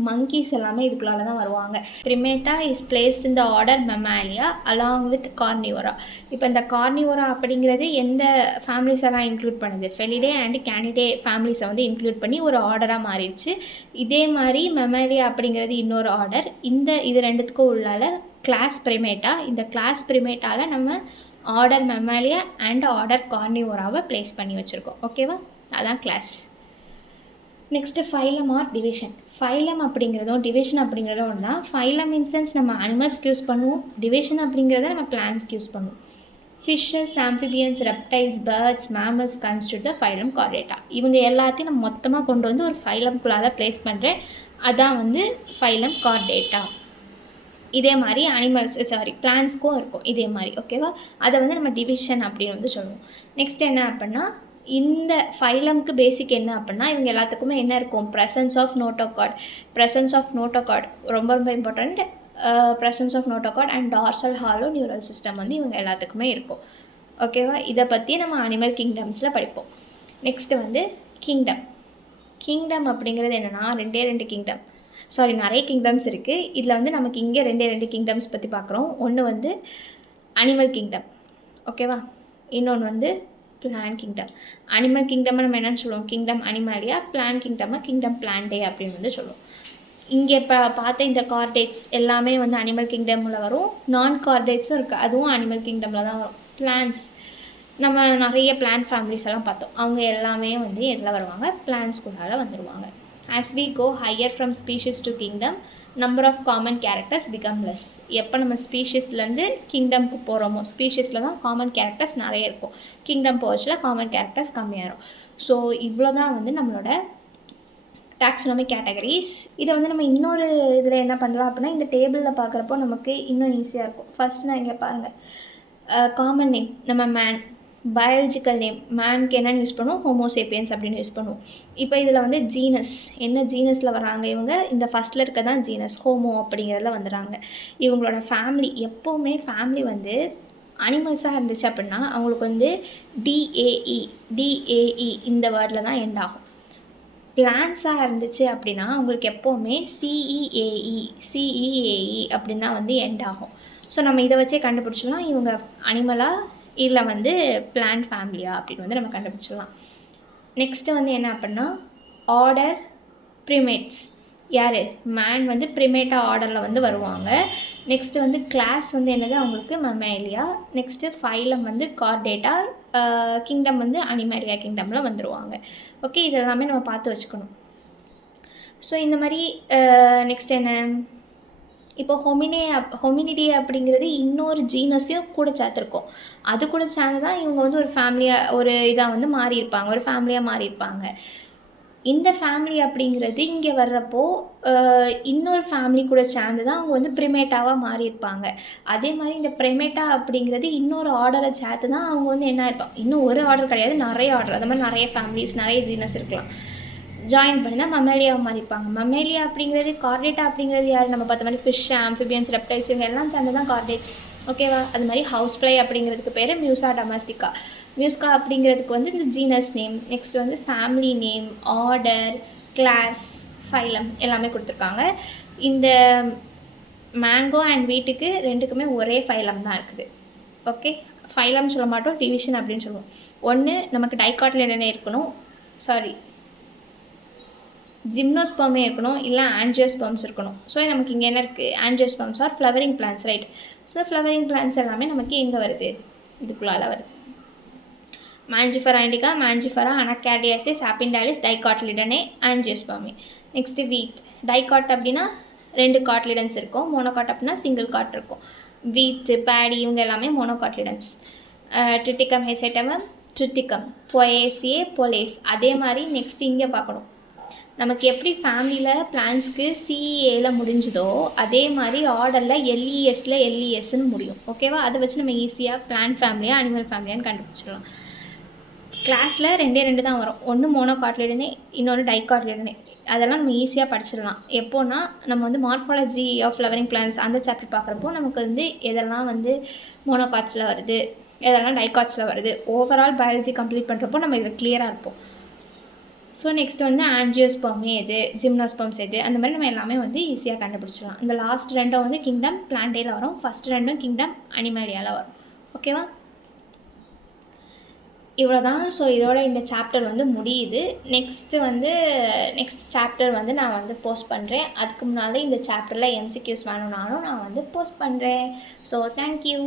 மங்கீஸ் எல்லாமே இதுக்குள்ளால தான் வருவாங்க. Primata is placed in the order Mammalia along with Carnivora. இப்போ இந்த கார்னிவோரா அப்படிங்கிறது எந்த ஃபேமிலிஸ் எல்லாம் இன்க்ளூட் பண்ணுது? ஃபெலிடே அண்ட் கேனிடே ஃபேமிலிஸை வந்து இன்க்ளூட் பண்ணி ஒரு ஆர்டராக மாறிடுச்சு. இதே மாதிரி மெமாலியா அப்படிங்கிறது இன்னொரு ஆர்டர். இது ரெண்டுத்துக்கும் உள்ளால கிளாஸ் பிரிமேட்டா. இந்த கிளாஸ் பிரிமேட்டாவில் நம்ம ஆர்டர் மெமாலியா அண்ட் ஆர்டர் கார்னிவோராவை பிளேஸ் பண்ணி வச்சுருக்கோம். ஓகேவா? அதான் class. Next phylum or division. Phylum அப்படிங்கிறதும் டிவிஷன் அப்படிங்கிறதும் ஒன்றா. ஃபைலம் இன்சென்ஸ் நம்ம அனிமல்ஸ்க்கு யூஸ் பண்ணுவோம், டிவிஷன் அப்படிங்கிறத நம்ம பிளான்ஸ்க்கு யூஸ் பண்ணுவோம். Fishes, amphibians, reptiles, birds, mammals constitute த ஃபைலம் கார்டேட்டா. இவங்க எல்லாத்தையும் நம்ம மொத்தமாக கொண்டு வந்து ஒரு ஃபைலம்குள்ளால் ப்ளேஸ் பண்ணுறேன். அதான் வந்து ஃபைலம் கார்டேட்டா. இதே மாதிரி பிளான்ஸ்க்கும் இருக்கும் இதே மாதிரி. ஓகேவா? அதை வந்து நம்ம டிவிஷன் அப்படின்னு வந்து சொல்லுவோம். நெக்ஸ்ட் என்ன அப்படின்னா இந்த ஃபைலம்க்கு பேசிக் என்ன அப்படின்னா இவங்க எல்லாத்துக்குமே என்ன இருக்கும்? Presence of notochord. Presence of notochord ரொம்ப ரொம்ப important. Presence of notochord and dorsal hollow neural system வந்து இவங்க எல்லாத்துக்குமே இருக்கும். ஓகேவா? இதை பற்றி நம்ம அனிமல் கிங்டம்ஸில் படிப்போம். நெக்ஸ்ட்டு வந்து கிங்டம். கிங்டம் அப்படிங்கிறது என்னென்னா 2 கிங்டம், நிறைய கிங்டம்ஸ் இருக்குது. இதில் வந்து நமக்கு இங்கே 2 கிங்டம்ஸ் பற்றி பார்க்குறோம். ஒன்று வந்து அனிமல் கிங்டம். ஓகேவா? இன்னொன்று வந்து பிளான் கிங்டம். அனிமல் கிங்டம்மை நம்ம என்னென்னு சொல்லுவோம்? Kingdom Animalia. பிளான் கிங்டம்மை கிங்டம் பிளான்டே அப்படின்னு வந்து சொல்லுவோம். இங்கே இப்போ பார்த்த இந்த கார்டேட்ஸ் எல்லாமே வந்து அனிமல் கிங்டமில் வரும். நான் கார்டேட்ஸும் இருக்குது, அதுவும் அனிமல் கிங்டமில் தான் வரும். பிளான்ஸ் நம்ம நிறைய பிளான் ஃபேமிலிஸ் எல்லாம் பார்த்தோம். அவங்க எல்லாமே வந்து எதில் வருவாங்க? பிளான்ஸ்குள்ளால வந்துடுவாங்க. As we go higher from species to kingdom, number of common characters become less. எப்போ நம்ம ஸ்பீஷிஸ்லேருந்து கிங்டம்க்கு போகிறோமோ, ஸ்பீஷிஸில் தான் காமன் கேரக்டர்ஸ் நிறைய இருக்கும், கிங்டம் போச்சுல காமன் கேரக்டர்ஸ் கம்மியாகிடும். ஸோ இவ்வளோ தான் வந்து நம்மளோட டாக்ஸானமிக் கேட்டகரிஸ். இதை வந்து நம்ம இன்னொரு இதில் என்ன பண்ணலாம் அப்படின்னா இந்த டேபிளில் பார்க்குறப்போ நமக்கு இன்னும் ஈஸியாக இருக்கும். ஃபர்ஸ்ட் நான் இங்கே பாருங்கள், காமன் நேம் நம்ம மேன், பயாலஜிக்கல் நேம் மேனுக்கு என்னென்னு யூஸ் பண்ணுவோம்? ஹோமோசேப்பியன்ஸ் அப்படின்னு யூஸ் பண்ணுவோம். இப்போ இதில் வந்து ஜீனஸ், என்ன ஜீனஸில் வராங்க இவங்க? இந்த ஃபஸ்ட்டில் இருக்க தான் ஜீனஸ், ஹோமோ அப்படிங்கிறதுல வந்துடுறாங்க. இவங்களோட ஃபேமிலி, எப்போவுமே ஃபேமிலி வந்து அனிமல்ஸாக இருந்துச்சு அப்படின்னா அவங்களுக்கு வந்து டிஏஇ இந்த வேர்டில் தான் எண்ட் ஆகும். பிளான்ஸாக இருந்துச்சு அப்படின்னா அவங்களுக்கு எப்போவுமே சிஇஏஇ அப்படின்னு தான் வந்து எண்ட் ஆகும். ஸோ நம்ம இதை வச்சே கண்டுபிடிச்சலாம் இவங்க அனிமலாக இல்லை வந்து பிளான்ட் ஃபேமிலியா அப்படின்னு வந்து நம்ம கண்டுபிடிச்சிடலாம். நெக்ஸ்ட்டு வந்து என்ன அப்படின்னா ஆர்டர் ப்ரிமேட்ஸ். யார்? மேன் வந்து ப்ரிமேட்டா ஆர்டரில் வந்து வருவாங்க. நெக்ஸ்ட்டு வந்து கிளாஸ் வந்து என்னது அவங்களுக்கு மமேலியா. நெக்ஸ்ட்டு ஃபைலம் வந்து கார்டேட்டா. கிங்டம் வந்து அனிமேலியா கிங்டமில் வந்துடுவாங்க. ஓகே, இது எல்லாமே நம்ம பார்த்து வச்சுக்கணும். ஸோ இந்த மாதிரி நெக்ஸ்ட் என்ன, இப்போ ஹொமினிடி அப்படிங்கிறது இன்னொரு ஜீனஸையும் கூட சேர்த்துருக்கோம். அது கூட சேர்ந்து தான் இவங்க வந்து ஒரு ஃபேமிலியாக ஒரு இதாக வந்து மாறியிருப்பாங்க, ஒரு ஃபேமிலியாக மாறியிருப்பாங்க. இந்த ஃபேமிலி அப்படிங்கிறது இங்கே வர்றப்போ இன்னொரு ஃபேமிலி கூட சேர்ந்து தான் அவங்க வந்து ப்ரிமேட்டாவாக மாறியிருப்பாங்க. அதே மாதிரி இந்த ப்ரிமேட்டா அப்படிங்கிறது இன்னொரு ஆர்டரை சேர்த்து தான் அவங்க வந்து என்ன இருப்பாங்க, இன்னும் ஒரு ஆர்டர் கிடையாது, நிறைய ஆர்டர், அது மாதிரி நிறைய ஃபேமிலிஸ், நிறைய ஜீனஸ் இருக்கலாம், ஜாயின் பண்ணி தான் மமேலியாவை மாறிப்பாங்க. மமேலியா அப்படிங்கிறது கார்டேட்டா அப்படிங்கிறது யார்? நம்ம பார்த்த மாதிரி ஃபிஷ், ஆம்ஃபிபியன்ஸ், ரெப்டைல்ஸ் இவங்க எல்லாம் சேர்ந்து தான் கார்டேட்ஸ். ஓகேவா? அது மாதிரி ஹவுஸ் ஃப்ளை அப்படிங்கிறதுக்கு பேர் மியூசா டொமஸ்டிகா. மியூஸ்கா அப்படிங்கிறதுக்கு வந்து இந்த ஜீனஸ் நேம். நெக்ஸ்ட் வந்து family name, order, class, phylum எல்லாமே கொடுத்துருக்காங்க. இந்த மேங்கோ அண்ட் வீட்டுக்கு ரெண்டுக்குமே ஒரே ஃபைலம் தான் இருக்குது. ஓகே, ஃபைலம் சொல்ல மாட்டோம், டிவிஷன் அப்படின்னு சொல்லுவோம். ஒன்று நமக்கு டைகாட்லிடனே இருக்கணும், சாரி ஜிம்னோஸ்பெர்மே இருக்கணும், இல்லை ஆன்ஜியோஸ்பெர்ம்ஸ் இருக்கணும். ஸோ நமக்கு இங்கே என்ன இருக்குது? Angiosperms are flowering plants, right? So flowering plants எல்லாமே நமக்கு எங்கே வருது? இதுக்குள்ளால வருது. Mangifera indica, Mangifera Anacardiaceae, Sapindales, Dicotyledonae, Angiospermae. Next wheat. Dicot அப்படின்னா 2 காட்லிடன்ஸ் இருக்கும், மோனோகாட் அப்படின்னா சிங்கிள் காட் இருக்கும். வீட்டு, பேடி இவங்க எல்லாமே மோனோகாட்லிடன்ஸ். Triticum ஹெசெட்டமம், Triticum, பொயேசியே, பொலேஸ். அதே மாதிரி நெக்ஸ்ட் இங்கே பார்க்கணும், நமக்கு எப்படி ஃபேமிலியில் பிளான்ஸ்க்கு சிஏல முடிஞ்சுதோ அதே மாதிரி ஆர்டரில் எல்இஎஸ்ன்னு முடியும். ஓகேவா? அதை வச்சு நம்ம ஈஸியாக பிளான்ட் ஃபேமிலியா அனிமல் ஃபேமிலியான்னு கண்டுபிடிச்சிடலாம். கிளாஸில் 2 தான் வரும், ஒன்று மோனோகாட்லிடனே, இன்னொன்று டைகாட்லிடனே. அதெல்லாம் நம்ம ஈஸியாக படிச்சிடலாம். எப்போனா நம்ம வந்து மார்ஃபாலஜி ஆஃப் ஃப்ளவரிங் பிளான்ஸ் அந்த சாப்டர் பார்க்குறப்போ நமக்கு வந்து எதெல்லாம் வந்து மோனோகாட்ஸில் வருது, எதெல்லாம் டைகாட்ஸில் வருது, ஓவரால் பயாலஜி கம்ப்ளீட் பண்ணுறப்போ நம்ம இதில் கிளியராக இருப்போம். ஸோ நெக்ஸ்ட் வந்து ஆன்ஜியோஸ்பெர்மே எது, ஜிம்னோஸ்பெர்ம்ஸ் எது, அந்த மாதிரி நம்ம எல்லாமே வந்து ஈஸியாக கண்டுபிடிச்சிடலாம். இந்த லாஸ்ட் 2 வந்து கிங்டம் பிளான்டேல வரும், ஃபஸ்ட் 2 கிங்டம் அனிமேலியாவில் வரும். ஓகேவா? இவ்வளோ தான். ஸோ இதோட இந்த சாப்டர் வந்து முடியுது. நெக்ஸ்ட் சாப்டர் வந்து நான் வந்து போஸ்ட் பண்ணுறேன். அதுக்கு முன்னால் இந்த சாப்டரில் எம்சிக்யூஸ் வேணும்னாலும் நான் வந்து போஸ்ட் பண்ணுறேன். So thank you.